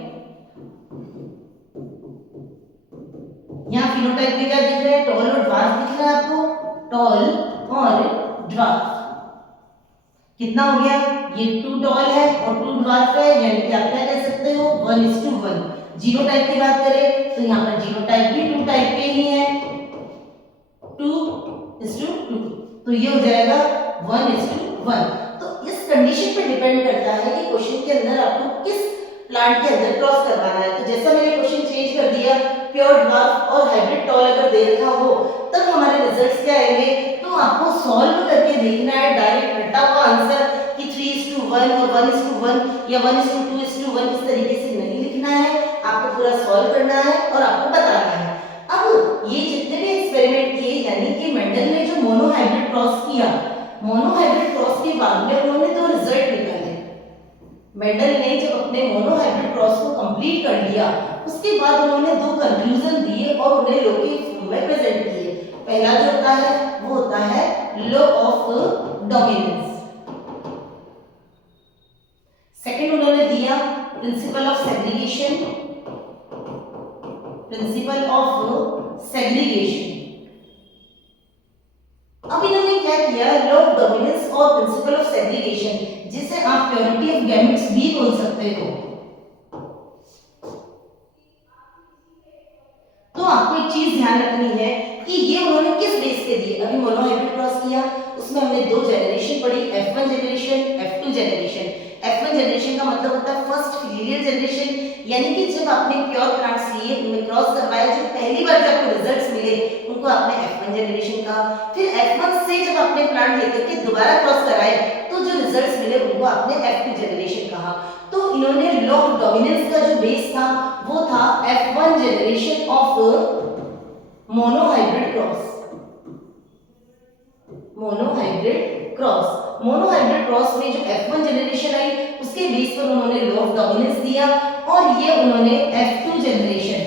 यहाँ फिनोटाइप में क्या दिख रहा है, टॉल और ड्वार्फ दिख रहा है आपको, टॉल और ड्वार्फ। कितना हो गया, ये 2 टॉल है और 2 ड्वार्फ है, यानी कि आप क्या कह सकते हो 1:1। जीनोटाइप की बात करें तो यहाँ पर जीनोटाइप भी 2 टाइप के ही है, 2:2, तो ये हो जाएगा 1:1। तो इस कंडीशन पे डिपेंड करता है कि क्वेश्चन के अंदर आपको किस प्लांट के अंदर क्रॉस करवाना है। तो जैसा मैंने क्वेश्चन चेंज कर दिया, प्योर ड्वार्फ और हाइब्रिड टॉल अगर दे रखा हो तब हमारे रिजल्ट्स क्या आएंगे, तो आपको सॉल्व करके देखना है, डायरेक्ट रटा हुआ आंसर कि 3:1 और 1:1 या 1:2:1 इस तरीके से नहीं लिखना है, आपको पूरा सॉल्व करना है और आपको बताना है। अब ये जितने भी एक्सपेरिमेंट किए, यानी कि मेंडल ने जो मोनोहाइब्रिड क्रॉस किया, मोनोहाइब्रिड क्रॉस के बाद में उन्होंने दो रिजल्ट निकाले। मेंडल ने जब अपने मोनोहाइब्रिड क्रॉस को कंप्लीट कर लिया उसके बाद उन्होंने दो कंक्लूजन दिए और उन्हें लॉ के फॉर्म में प्रेजेंट किए। पहला जो होता है वो होता है लॉ ऑफ डोमिनेंस, सेकंड उन्होंने दिया प्रिंसिपल ऑफ सेग्रीगेशन, अब इन्होंने क्या किया, लॉ ऑफ डोमिनेंस और प्रिंसिपल ऑफ सेग्रीगेशन, जिसे आप प्योरिटी ऑफ गैमेट्स भी बोल सकते हो। तो आपको एक चीज ध्यान रखनी है कि ये उन्होंने किस बेस पे दिए। अभी मोनोहाइब्रिड क्रॉस किया, उसमें हमने दो जनरेशन पढ़ी, F1 generation, F2 generation. F1 generation का मतलब होता है फर्स्ट फिलियल जनरेशन, यानी कि जब आपने प्योर प्लांट्स लिए, उनमें क्रॉस करवाया, जो पहली बार जब आपको रिजल्ट्स मिले उनको आपने F1 जनरेशन कहा। फिर F1 से जब आपने प्लांट लेकर के दोबारा क्रॉस कराए तो जो रिजल्ट्स मिले उनको आपने F2 जनरेशन कहा। तो इन्होंने लॉ ऑफ डोमिनेंस का जो बेस था वो था F1 generation of monohybrid cross. Monohybrid cross में जो F1 जनरेशन आई उसके बेस पर उन्होंने लॉ ऑफ डोमिनेंस दिया और ये उन्होंने F2 generation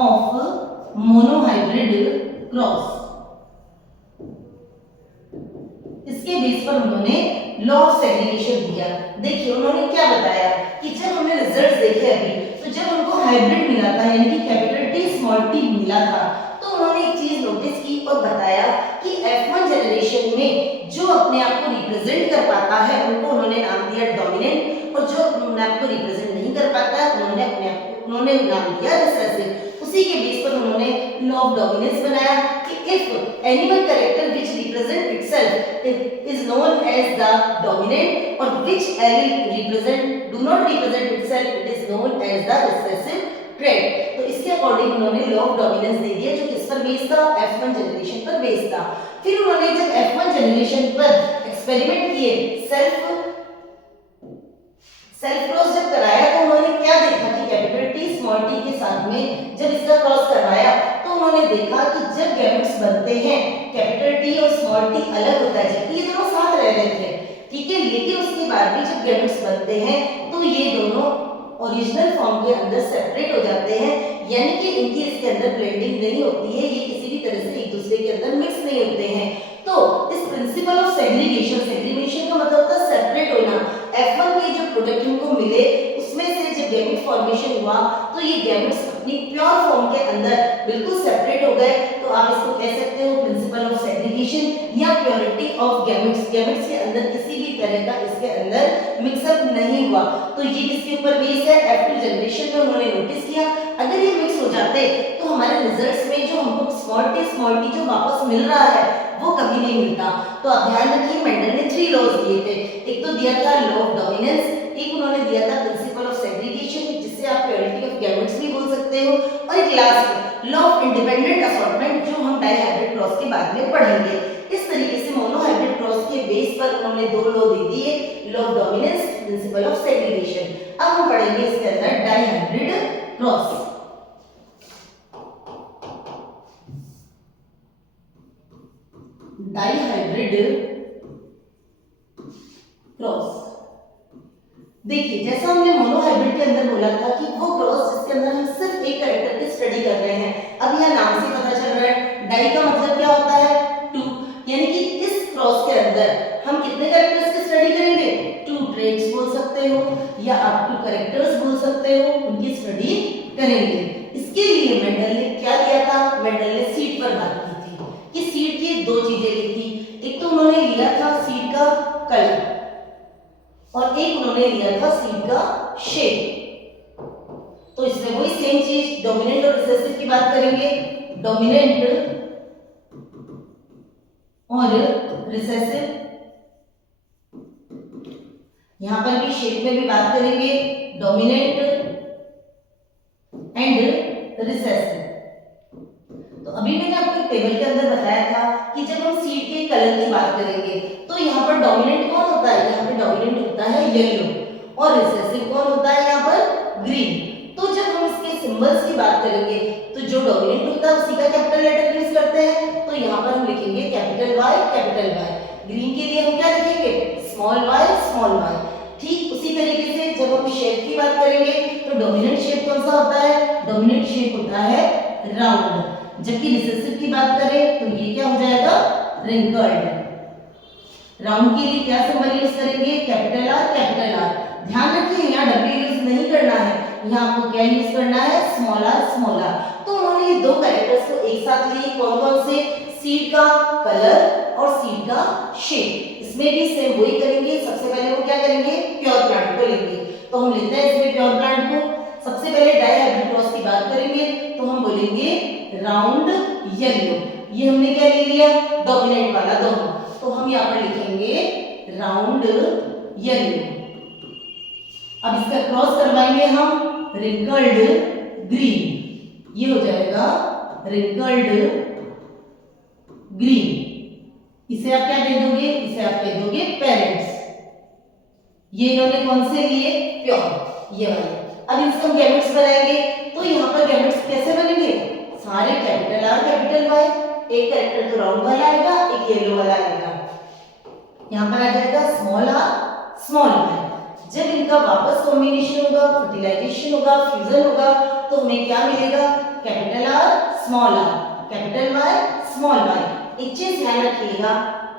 of monohybrid cross, इसके बेस पर उन्होंने लॉ ऑफ सेग्रीगेशन दिया। देखिए उन्होंने क्या बताया कि जब हमने रिजल्ट्स देखे अभी, तो जब उनको हाइब्रिड मिला था यानी कि कैपिटल टी स्मॉल टी मिला था, तो उन्होंने एक चीज नोटिस की और बताया कि F1 जनरेशन में जो अपने आप को रिप्रेजेंट कर पाता है उनको उन्होंने नाम दिया डोमिनेंट, और जो अपने आप को रिप्रेजेंट नहीं कर पाता है उन्होंने नाम दिया रिसेसिव। उसी के बेस पर उन्होंने लॉ ऑफ डोमिनेंस बनाया कि if animal character which represent itself is known as the dominant or which allele do not represent itself, it is known as the recessive trait। तो इसके अकॉर्डिंग उन्होंने law of dominance दे दिया, जो किस पर based था, F1 जनरेशन पर based था। फिर उन्होंने जब F1 जनरेशन पर एक्सपेरिमेंट किए, सेल्फ क्रॉस जब कराया, तो उन्होंने क्या देखा कि कैपिटल टी स्मॉल टी के साथ में जब इसका क्रॉस करवाया, तो उन्होंने देखा कि जब गैमेट्स बनते हैं कैपिटल टी और स्मॉल टी अलग होता है, जबकि ये दोनों साथ रह रहे थे, ठीक है, लेकिन उसके बाद भी जब गैमेट्स बनते हैं तो ये दोनों ओरिजिनल फॉर्म के अंदर सेपरेट हो जाते हैं, यानी कि इनकी इसके अंदर ब्लेंडिंग नहीं होती है, ये किसी भी तरह से एक दूसरे के अंदर मिक्स नहीं होते हैं। तो इस प्रिंसिपल ऑफ सेग्रीगेशन का मतलब होता है सेपरेट होना। F1 के जो प्रोडक्ट हमको मिले उसमें से जब गैमेट फॉर्मेशन हुआ, तो ये गैमेट्स अपनी प्योर फॉर्म के अंदर बिल्कुल सेपरेट हो गए, तो आप इसको कह सकते हो प्रिंसिपल ऑफ सेग्रीगेशन या प्योरिटी ऑफ गैमेट्स। गैमेट्स के अंदर किसी भी तरह का इसके अंदर मिक्सअप नहीं हुआ। तो ये किसके ऊपर बेस है, F2 जनरेशन में उन्होंने नोटिस किया अगर ये मिक्स हो जाते तो हमारे रिजल्ट्स में जो हमको स्मॉल टी जो वापस मिल रहा है वो कभी नहीं मिलता। तो आप ध्यान रखिए मेंडल ने 3 लॉज दिए थे, एक तो दिया था लॉ ऑफ डोमिनेंस, एक उन्होंने दिया था प्रिंसिपल ऑफ सेग्रीगेशन जिससे आप प्योरिटी ऑफ गैमेट्स भी बोल सकते हो, और एक last law of independent assortment जो हम डाइहाइब्रिड क्रॉस के बाद में पढ़ेंगे। इस तरीके से मोनोहाइब्रिड क्रॉस के बेस पर उन्होंने 2 लॉ दे दिए, law of dominance, principle of segregation. अब हम पढ़ेंगे इसके अंदर डाइहाइब्रिड क्रॉस। डाइहाइब्रिड क्रॉस, देखिए जैसा हमने मोनोहाइब्रिड के अंदर बोला था कि वो क्रॉस जिसके अंदर हम सिर्फ एक कैरेक्टर की स्टडी कर रहे हैं। अब यह नाम से पता चल रहा है डाई का मतलब क्या होता है 2, यानी कि इस क्रॉस के अंदर हम कितने कैरेक्टर्स की स्टडी करेंगे, 2 ट्रेट्स बोल सकते हो या आप 2 कैरेक्टर्स बोल सकते हो, उनकी स्टडी करेंगे। इसके लिए मेंडल ने क्या किया था, मेंडल ने सीड पर बात की थी कि सीड की 2 चीजें ली थी, एक तो उन्होंने लिया था सीड का कलर और एक उन्होंने लिया था सीड का शेप। तो इसमें वही सेम चीज डोमिनेंट और रिसेसिव की बात करेंगे, डोमिनेंट और रिसेसिव, यहां पर भी शेप में भी बात करेंगे डोमिनेंट एंड रिसेसिव। तो अभी मैंने आपको टेबल के अंदर बताया था कि जब हम सीड के कलर की बात करेंगे तो यहाँ पर डोमिनेंट कौन होता है, यहाँ पे डोमिनेंट होता है येलो और रिसेसिव कौन होता है यहाँ पर ग्रीन। तो जब हम इसके सिंबल्स की बात करेंगे तो जो डोमिनेंट होता है उसी का कैपिटल लेटर यूज करते हैं, तो यहाँ पर हम लिखेंगे capital Y capital Y। Green के लिए हम क्या लिखेंगे, स्मॉल y स्मॉल y। ठीक उसी तरीके से जब हम शेप की बात करेंगे तो डोमिनेंट शेप कौन सा होता है, डोमिनेंट शेप होता है राउंड, जबकि रिसेसिव की बात करें तो ये क्या हो जाएगा, रिंकल्ड। राउंड के लिए क्या सिंबल यूज करेंगे, कैपिटल R कैपिटल R। ध्यान रखिए यहाँ W यूज नहीं करना है, यहाँ आपको क्या यूज करना है, स्मॉल r स्मॉल r। तो उन्होंने ये 2 कैरेक्टर्स को एक साथ लिए, कौन कौन से, सीड का कलर और सीड का शेप। इसमें भी सेम वही करेंगे, सबसे पहले वो क्या करेंगे, प्योर प्लांट को लेंगे। तो हम लेते हैं इसमें प्योर प्लांट को। सबसे पहले डाइहाइब्रिड क्रॉस की बात करेंगे तो हम बोलेंगे राउंड येलो, ये हमने क्या ले लिया, डोमिनेंट वाला दोनों, तो हम यहाँ पर लिखेंगे राउंड येलो। अब इसका क्रॉस करवाएंगे हम रिंकल्ड ग्रीन, ये हो जाएगा रिंकल्ड ग्रीन। इसे आप क्या दे दोगे, इसे आप कह दोगे पेरेंट्स। ये इन्होंने कौन से लिए, प्योर, ये वाले। अब इसको हम गैमेट्स बनाएंगे तो यहाँ पर गैमेट्स कैसे बनेंगे, सारे कैपिटल R कैपिटल Y, एक कैरेक्टर तो राउंड वाला आएगा, एक येलो वाला आएगा, यहाँ पर आ जाएगा स्मॉल r स्मॉल y। जब इनका वापस कॉम्बिनेशन होगा, फर्टिलाइजेशन होगा, फ्यूजन होगा, तो हमें क्या मिलेगा, capital R small r capital Y small y। एक चीज ध्यान रखिएगा,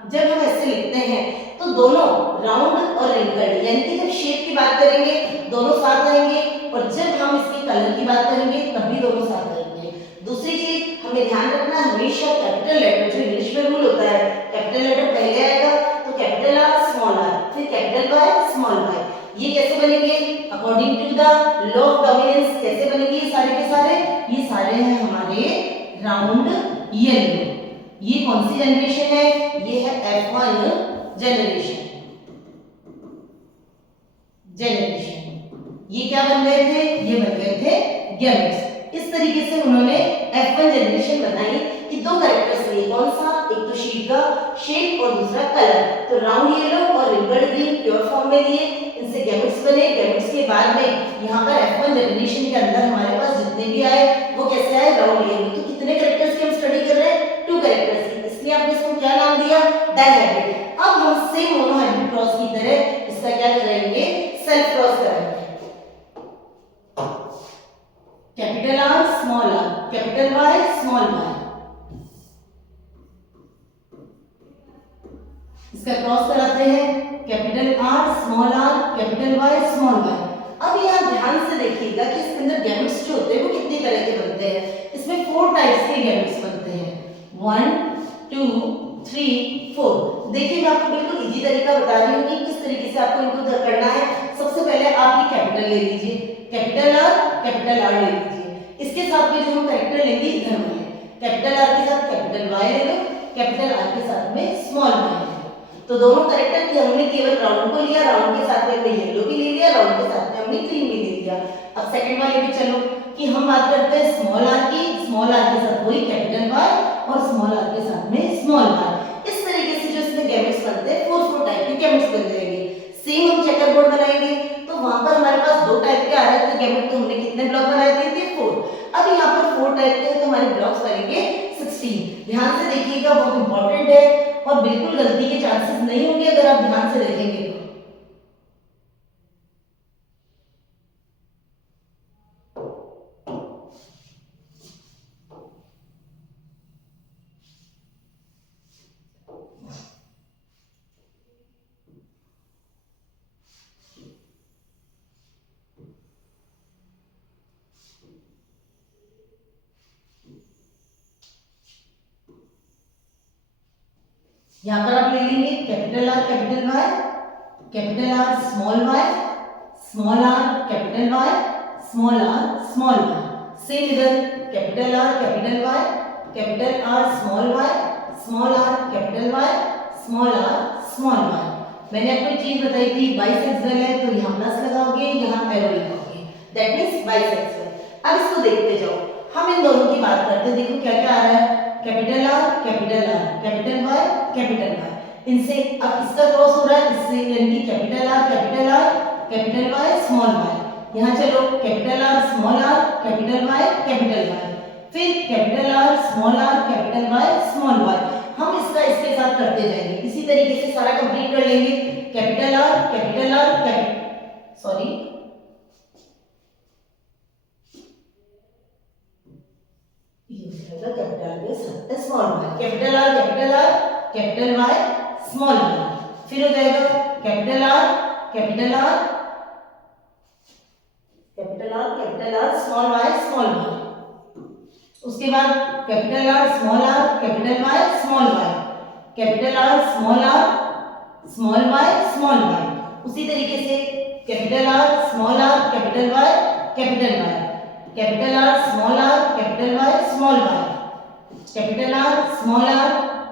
जब हम ऐसे लिखते हैं तो दोनों राउंड और रिंकल्ड, यानी कि जब शेप की बात करेंगे दोनों साथ आएंगे, और जब हम इसके कलर की बात करेंगे तब भी दोनों साथ आएंगे। दूसरी चीज हमें ध्यान रखना, हमेशा कैपिटल लेटर, जो इंग्लिश में रूल होता है, कैपिटल लेटर पहले आएगा तो कैपिटल आर स्मॉल आर, फिर कैपिटल वाई स्मॉल वाई। ये कैसे बनेंगे? According to the law of dominance कैसे बनेंगे ये सारे के सारे? ये सारे हैं हमारे राउंड येलो। ये कौन सी जनरेशन है? ये है F1 जनरेशन। ये क्या बन गए थे? ये बन गए थे गैमेट्स। इस तरीके से उन्होंने F1 जनरेशन बनाई कि दो कैरेक्टर्स लिए, कौन सा? एक तो शीट का शेप और दूसरा कलर। तो राउंड येलो और रिंकल्ड ग्रीन प्योर फॉर्म में लिए, इनसे गैमेट्स बने। गैमेट्स के बाद में यहाँ पर F1 जनरेशन के अंदर हमारे पास जितने भी आए वो कैसे आए? Round yellow. तो कितने कैरेक्टर्स की हम स्टडी कर रहे हैं? 2 कैरेक्टर्स की, इसलिए आपने इसको क्या नाम दिया? डायहाइब्रिड। अब हम सेम मोनोहाइब्रिड क्रॉस की तरह इसका क्या करेंगे? सेल्फ क्रॉस करेंगे। Capital R small R, capital Y small Y, इसका क्रॉस कराते हैं। Capital R small R, capital Y small Y. अब यहाँ ध्यान से देखिएगा कि इसके अंदर गैमेट्स जो होते हैं वो कितनी तरह के बनते हैं। इसमें 4 टाइप्स के गैमेट्स बनते हैं, 1 2 3 4। देखिए मैं आपको बिल्कुल इजी तरीका बता रही हूँ कि किस तरीके से आपको इनको करना है। सबसे पहले आप ये कैपिटल ले लीजिए, कैपिटल आर ले लीजिए। इसके साथ में जो हम कैरेक्टर लेंगे इधर में, कैपिटल आर के साथ कैपिटल वाई ले लो, कैपिटल आर के साथ में स्मॉल वाई ले लो। तो दोनों कैरेक्टर की हमने केवल राउंड को लिया, राउंड के साथ में हमने येलो भी ले लिया, राउंड के साथ में हमने ग्रीन भी ले लिया। अब सेकंड वाले पे चलो कि हम बात करते हैं स्मॉल आर की। स्मॉल आर के साथ वही कैपिटल वाई और स्मॉल आर के साथ में स्मॉल वाई। इस तरीके से जो इसमें गैमेट्स बनते हैं 4 टाइप के गैमेट्स बन जाएंगे। सेम हम चेकर बोर्ड बनाएंगे तो वहां पर हमारे पास 2 टाइप के आ रहे थे गैमेट, तो हमने कितने ब्लॉक बनाए थे? 4। अब यहाँ पर 4 टाइप के तो हमारे ब्लॉक्स बनेंगे 16। ध्यान से देखिएगा, बहुत इंपॉर्टेंट है और बिल्कुल गलती के चांसेस नहीं होंगे अगर आप ध्यान से देखेंगे तो। यहाँ पर आप ले लेंगे capital R capital Y, capital R small Y, small R capital Y, small R small Y. Same इधर capital R capital Y, capital R small Y, small R capital Y, small R small Y. मैंने आपको एक चीज बताई थी, bisexual है तो यहाँ प्लस लगाओगे, यहाँ एरो लगाओगे, दैट मींस बाइसेक्सुअल। अब इसको देखते जाओ, हम इन दोनों की बात करते हैं। देखो क्या क्या आ रहा है, capital R capital Y capital Y. इनसे अब इसका क्रॉस हो रहा है इससे, यानी कि capital R capital Y small Y. यहाँ चलो कैपिटल आर कैपिटल वाई, फिर capital R capital Y small Y. हम इसका इसके साथ करते जाएंगे, इसी तरीके से सारा कंप्लीट कर लेंगे। Capital R sorry small Y, capital R capital Y small Y. फिर हो जाएगा कैपिटल आर स्मॉल वाई। उसके बाद capital R capital Y small Y, capital R small Y. उसी तरीके से capital R capital Y capital Y, capital R capital Y small Y, capital R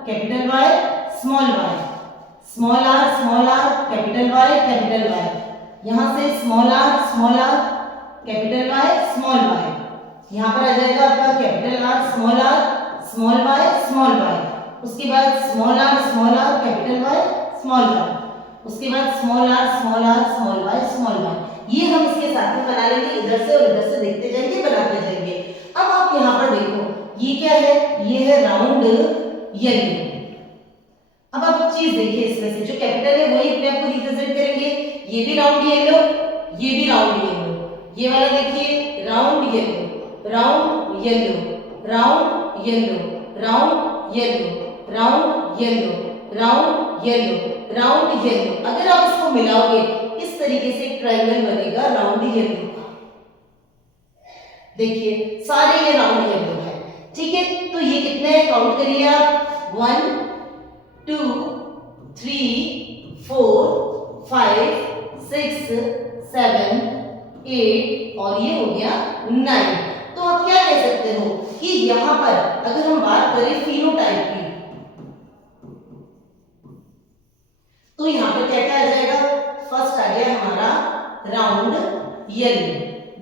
capital Y small Y, small R capital Y. यहाँ से small R capital Y small Y. यहाँ पर आ जाएगा आपका capital R small Y. उसके बाद small R capital Y small Y. उसके बाद स्मॉल आर स्मॉल वाई। ये हम इसके साथ में बना लेंगे, इधर से और इधर से देखते जाएंगे, बनाते जाएंगे। अब आप यहाँ पर देखो ये क्या है, ये है राउंड येलो। अब आप एक चीज देखिए, इसमें से जो कैपिटल है वही अपने आप को रिप्रेजेंट करेंगे। ये भी राउंड येलो, ये भी राउंड येलो। ये वाला देखिए round yellow, round yellow, round yellow, round yellow, round yellow, round yellow, round yellow. अगर आप इसको मिलाओगे इस तरीके से एक ट्रायंगल बनेगा राउंड येलो का। देखिए सारे ये राउंड येलो है, ठीक है। तो ये कितने हैं काउंट करिए आप, 1 2 3 4 5 6 7 8 और ये हो गया 9। तो आप क्या कह सकते हो कि यहां पर अगर हम बात करें फिनोटाइप की, तो यहां पर क्या क्या आ जाएगा, फर्स्ट आ गया हमारा राउंड येलो,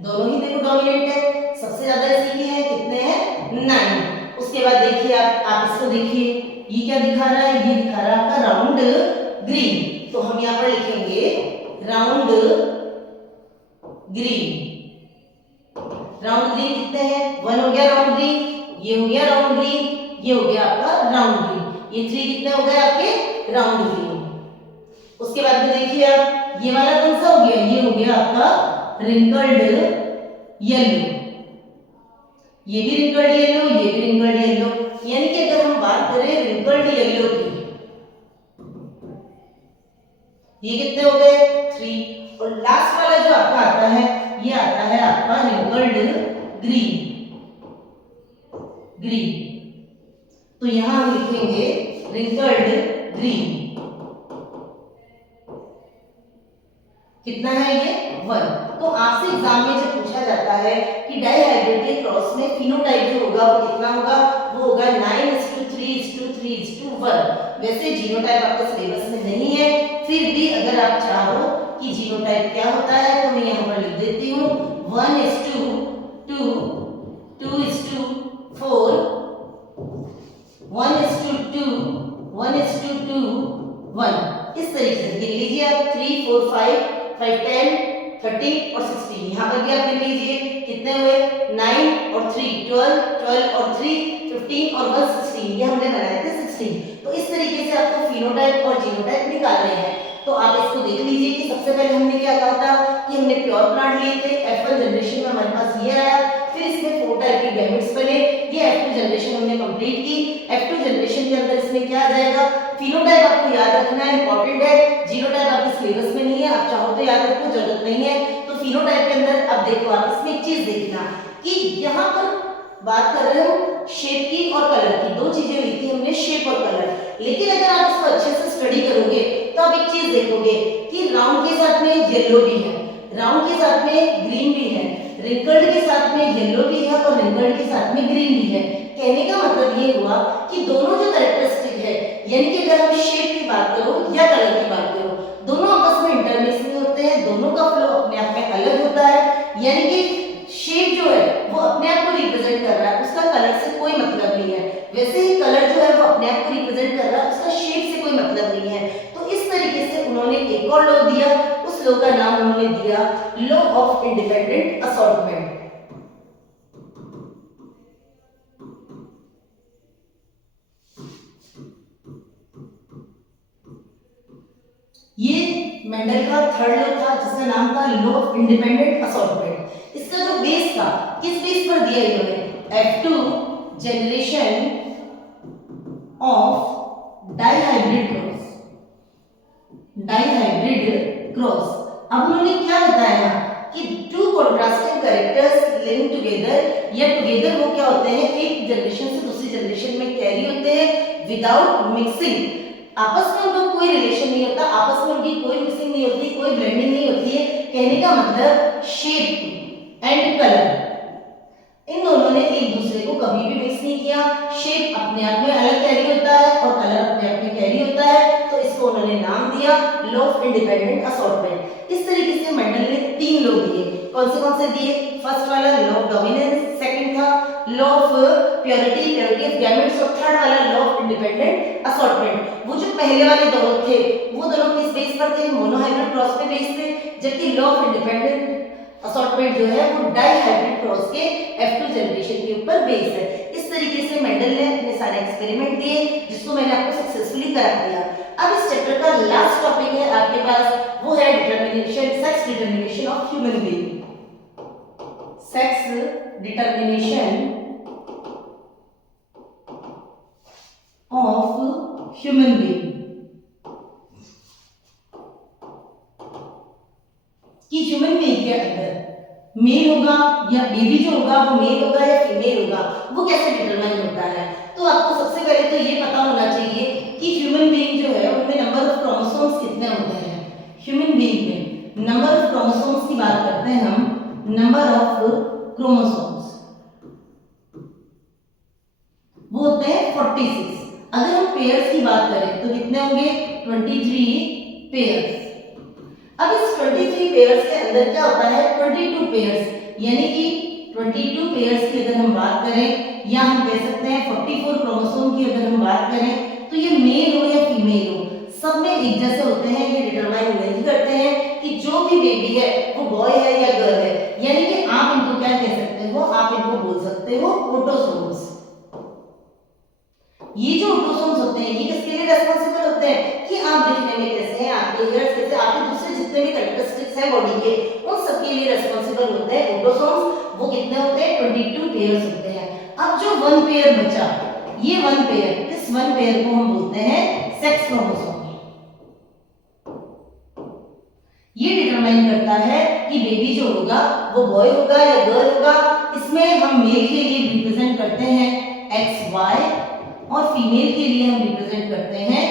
दोनों ही देखो डोमिनेंट है, सबसे ज्यादा इसी के हैं, कितने हैं 9। उसके बाद देखिए आप इसको देखिए, ये क्या दिखा रहा है, ये दिखा रहा है आपका राउंड ग्रीन। तो हम यहां पर लिखेंगे राउंड ग्रीन। राउंड ग्रीन कितने हैं, 1 हो गया राउंड ग्रीन, ये हो गया राउंड ग्रीन, ये हो गया आपका राउंड ग्रीन, ये 3 कितने हो गए आपके राउंड ग्रीन। उसके बाद में देखिए आप ये वाला कौन सा हो गया, ये हो गया आपका रिंकल्ड येलो, ये भी रिंकल्ड येलो, ये भी रिंकल्ड येलो। यानी कि अगर हम बात करें रिंकल्ड येलो की, ये कितने हो गए 3। और लास्ट वाला जो आपका आता है ये आता है आपका रिंकल्ड ग्रीन, ग्रीन। तो यहां हम लिखेंगे रिंकल्ड ग्रीन, कितना है ये 1। तो आपसे एग्जाम में जब पूछा जाता है कि डाइहाइब्रिड के क्रॉस में फिनोटाइप जो होगा वो कितना होगा, वो होगा 9:3:3:1। वैसे जीनोटाइप आपके सिलेबस में नहीं है, फिर भी अगर आप चाहो कि जीनोटाइप क्या होता है तो मैं यहाँ पर लिख देती हूँ 1:2, 2:4, 1:2, 1:2, 1। इस तरीके से गिन लीजिए आप 3 4 5 5 10 13 और 16। यहाँ पर भी आप गिन लीजिए कितने हुए, 9 और 3 12, 12 और 3 15 और 1 16। ये हमने बनाए थे 16। तो इस तरीके से आपको फिनोटाइप और जीनोटाइप निकालने हैं। तो आप इसको देख लीजिए कि सबसे पहले हमने क्या कहा था कि हमने प्योर प्लांट लिए थे, F1 जनरेशन में हमारे पास ये आया, फिर इसमें 4 टाइप के गैमेट्स बने, ये F2 जनरेशन हमने कंप्लीट की। F2 जनरेशन के अंदर इसमें क्या आ जाएगा, फिनोटाइप आपको याद रखना है, इंपॉर्टेंट है। जीनोटाइप आपके सिलेबस में नहीं है, आप चाहो तो याद रखो, जरूरत नहीं है। तो फिनोटाइप के अंदर अब देखो आप इसमें एक चीज देखना कि यहाँ पर बात कर रहे हो शेप की और कलर की, दो चीजें ली थी हमने, शेप और कलर। लेकिन अगर आप इसको अच्छे से स्टडी करोगे तो आप एक चीज देखोगे कि राउंड के साथ में येलो भी है, राउंड के साथ में ग्रीन भी है, रिंकल्ड के साथ में येलो भी है और रिंकल्ड के साथ में ग्रीन भी है। कहने का मतलब ये हुआ कि दोनों जो कैरेक्टरिस्टिक है, यानी कि अगर हम शेप की बात करो या कलर की बात करो, दोनों आपस में इंटरमिक्स नहीं होते हैं, दोनों का फ्लो अपने आप में अलग होता है। यानी कि शेप जो है वो अपने आप को रिप्रेजेंट कर रहा है, उसका कलर से कोई मतलब नहीं है। वैसे ही कलर जो है वो अपने आप को रिप्रेजेंट कर रहा है, उसका शेप से कोई मतलब नहीं है। तो इस तरीके से उन्होंने एक और लॉ दिया, उस लॉ का नाम उन्होंने दिया लॉ ऑफ इंडिपेंडेंट असॉर्टमेंट। ये मेंडल का थर्ड लॉ था जिसका नाम था लॉ ऑफ इंडिपेंडेंट असॉर्टमेंट। इसका जो बेस था, किस बेस पर दिया इन्होंने, F2 generation of dihybrid cross, dihybrid cross. अब उन्होंने क्या बताया कि to contrasting characters link together या टुगेदर वो क्या होते हैं, एक जनरेशन से दूसरी जनरेशन में कैरी होते हैं विदाउट मिक्सिंग। आपस में उनका कोई रिलेशन नहीं होता, आपस में उनकी कोई मिक्सिंग नहीं होती, कोई ब्लेंडिंग नहीं होती है। कहने का मतलब शेप एंड कलर, इन दोनों ने एक दूसरे को कभी भी मिक्स नहीं किया। शेप अपने आप में अलग कैरी होता है और कलर अपने आप में कैरी होता है, तो इसको उन्होंने नाम दिया लॉ ऑफ इंडिपेंडेंट असॉर्टमेंट। इस तरीके से मेंडल ने 3 लॉ दिए। कौन से दिए, फर्स्ट वाला लॉ ऑफ डोमिनेंस, सेकंड था law of purity, purity of gametes, और थर्ड वाला लॉ ऑफ इंडिपेंडेंट असॉर्टमेंट। वो जो पहले वाले दोनों थे वो दोनों किस बेस पर थे, मोनोहाइब्रिड क्रॉस पे बेस थे, जबकि लॉ ऑफ इंडिपेंडेंट असॉर्टमेंट जो है वो डाइहाइब्रिड क्रॉस के F2 जनरेशन के ऊपर बेस है। इस तरीके से मेंडल ने अपने सारे एक्सपेरिमेंट दिए जिसको मैंने आपको सक्सेसफुली करा दिया। अब इस चैप्टर का लास्ट टॉपिक है आपके पास, वो है determination, sex determination of human being. Sex determination of human being. कि ह्यूमन बीइंग के अंदर मेल होगा या बेबी जो होगा वो मेल होगा या फीमेल होगा, वो कैसे डिटरमाइन होता है। तो आपको सबसे पहले तो ये पता होना चाहिए कि ह्यूमन बीइंग जो है उनमें नंबर ऑफ क्रोमोसोम्स कितने होते हैं। ह्यूमन बीइंग में नंबर ऑफ क्रोमोसोम्स की बात करते हैं हम, नंबर ऑफ क्रोमोसोम्स वो होते हैं 46। अगर हम पेयर्स की बात करें तो कितने होंगे, 23 पेयर्स। अब इस 23 पेयर्स के अंदर क्या होता है, 22 पेयर्स, यानी कि 22 पेयर्स की अगर हम बात करें या हम कह सकते हैं 44 क्रोमोसोम की अगर हम बात करें, तो ये मेल हो या फीमेल हो सब में एक जैसे होते हैं। ये डिटरमाइन नहीं करते हैं कि जो भी बेबी है वो बॉय है या गर्ल है, यानी कि आप इनको क्या कह सकते हो, आप इनको बोल सकते हो ऑटोसोम्स। ये जो ऑटोसोम्स होते हैं ये किसके लिए रेस्पॉन्सिबल होते हैं कि आप दिखने में कैसे हैं, आपके हेयर्स कैसे, आपके दूसरे जितने भी कैरेक्टरिस्टिक्स हैं बॉडी के, उन सब के लिए रेस्पॉन्सिबल होते हैं ऑटोसोम्स। वो कितने होते हैं, 22 पेयर्स होते हैं। अब जो वन पेयर बचा, ये वन पेयर, इस वन पेयर को हम बोलते हैं सेक्स क्रोमोसोम। ये डिटरमाइन करता है कि बेबी जो होगा वो बॉय होगा या गर्ल होगा। इसमें हम मेल के लिए रिप्रेजेंट करते हैं XY और फीमेल के लिए हम रिप्रेजेंट करते हैं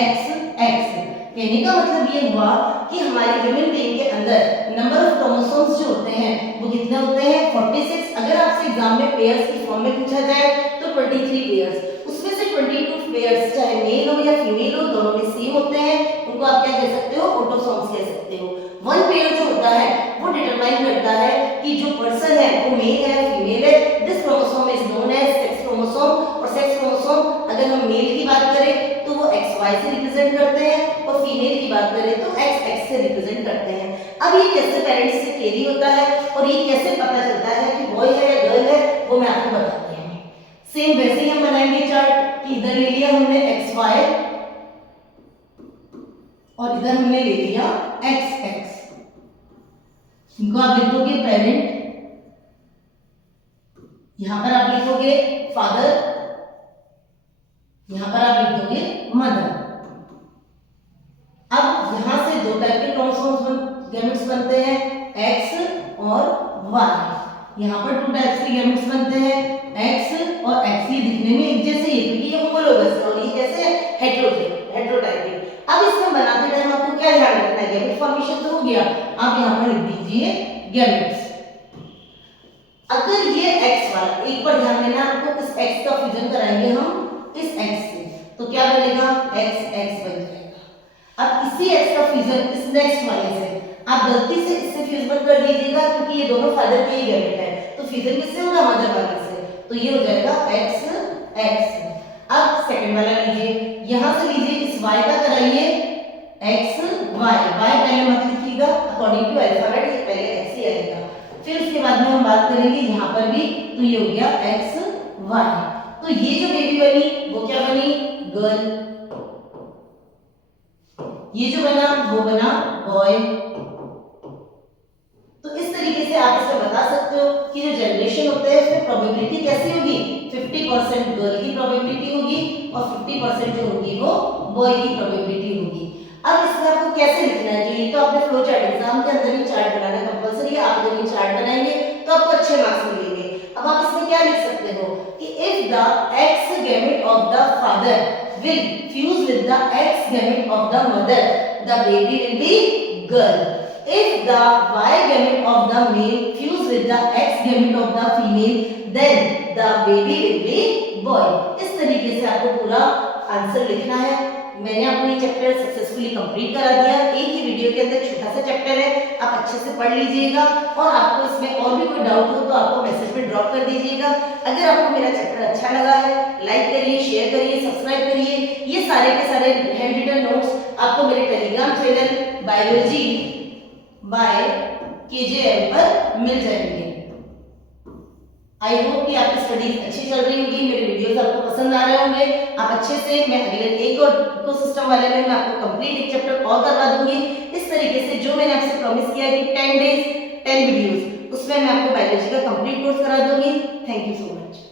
XX। कहने का मतलब ये हुआ कि हमारे ह्यूमन बीइंग के अंदर नंबर ऑफ क्रोमोसोम्स जो होते हैं वो कितने होते हैं, 46। अगर आपसे एग्जाम में पेयर्स की फॉर्म में पूछा जाए तो 23 पेयर्स, उसमें से 22 पेयर्स चाहे मेल हो या फीमेल हो दोनों में सेम होते हैं, उनको आप क्या कह सकते हो, ऑटोसोम्स कह सकते हो। वन पेयर जो होता है वो डिटरमाइन करता है कि जो पर्सन है वो मेल है फीमेल है। This chromosome is known as sex chromosome. और सेक्स क्रोमोसोम अगर हम मेल की बात करें तो वो XY से रिप्रेजेंट करते हैं और फीमेल की बात करें तो XX से रिप्रेजेंट करते हैं। अब ये कैसे पेरेंट्स से कैरी होता है और ये कैसे पता चलता है कि बॉय है या गर्ल है, वो मैं आपको बताती हूँ। सेम वैसे ही हम बनाएंगे चार्ट कि इधर ले लिया हमने XY और इधर हमने ले लिया XX। इनको आप लिखोगे पेरेंट, यहां पर आप लिखोगे फादर, यहां पर आप लिख दोगे मदर। अब यहां से दो टाइप के क्रोमोसोम्स गैमेट्स बनते हैं, X और Y। यहां पर टू टाइप्स के गैमेट्स बनते हैं, X और X। ये दिखने में एक जैसे ही है क्योंकि ये होमोलोगस है और ये कैसे है, हेटेरोटाइपिक। अब इसमें बनाते टाइम आपको क्या ध्यान रखना है, गैमेट फॉर्मेशन तो हो गया, आप यहां पर लिख दीजिए गैमेट्स। अगर ये X वाला, एक बार ध्यान देना आपको, इस X का फ्यूजन कराएंगे हम इस X से तो क्या बनेगा, XX बन जाएगा। अब इसी X का फ्यूजन इस नेक्स्ट वाले से, आप गलती से इससे फ्यूज मत कर दीजिएगा क्योंकि ये दोनों फादर के ही गैमेट है, तो फ्यूजन किससे होगा, मदर वाले से, तो ये हो जाएगा XX। अब सेकंड वाला लीजिए, यहां से लीजिए इस Y का कराइए XY। Y पहले मत लिखिएगा, अकॉर्डिंग टू अल्फाबेट ये पहले X ही आएगा। फिर उसके बाद में हम बात करेंगे यहाँ पर भी, तो ये हो गया XY। तो ये जो बेबी बनी वो क्या बनी, गर्ल। ये जो बना वो बना बॉय। तो इस तरीके से आप इसमें बता सकते हो कि जो जनरेशन होते हैं उसमें प्रोबेबिलिटी कैसी होगी, 50% गर्ल की प्रोबेबिलिटी होगी और 50% जो होगी वो बॉय की प्रोबेबिलिटी होगी। अब इसमें आपको कैसे लिखना है, ये तो आपने फ्लो चार्ट एग्जाम के अंदर ही चार्ट बनाना कंपलसरी है। आप अगर ये चार्ट बनाएंगे तो आपको अच्छे मार्क्स मिलेंगे। अब आप इसमें क्या लिख सकते हो कि if the X gamete of the father will fuse with the X gamete of the mother, the baby will be girl. If the Y gamete of the male fuse with the X gamete of the female, then the baby will be boy. इस तरीके से आपको पूरा answer लिखना है। मैंने आपको ये चैप्टर सक्सेसफुली कंप्लीट करा दिया। एक ही वीडियो के अंदर छोटा सा चैप्टर है, आप अच्छे से पढ़ लीजिएगा और आपको इसमें और भी कोई डाउट हो तो आपको मैसेज में ड्रॉप कर दीजिएगा। अगर आपको मेरा चैप्टर अच्छा लगा है, लाइक करिए, शेयर करिए, सब्सक्राइब करिए। ये सारे के सारे हैंड रिटन नोट्स आपको मेरे Telegram channel biology by KJM पर मिल जाएंगे। आई होप कि आपकी स्टडीज अच्छी चल रही होगी, मेरे वीडियोस आपको पसंद आ रहे होंगे। आप अच्छे से, मैं अगले एक और इकोसिस्टम वाले में मैं आपको कंप्लीट एक चैप्टर और करवा दूंगी। इस तरीके से जो मैंने आपसे प्रॉमिस किया है कि 10 डेज 10 वीडियोस, उसमें मैं आपको बायोलॉजी का कंप्लीट कोर्स करा दूंगी। Thank you so much.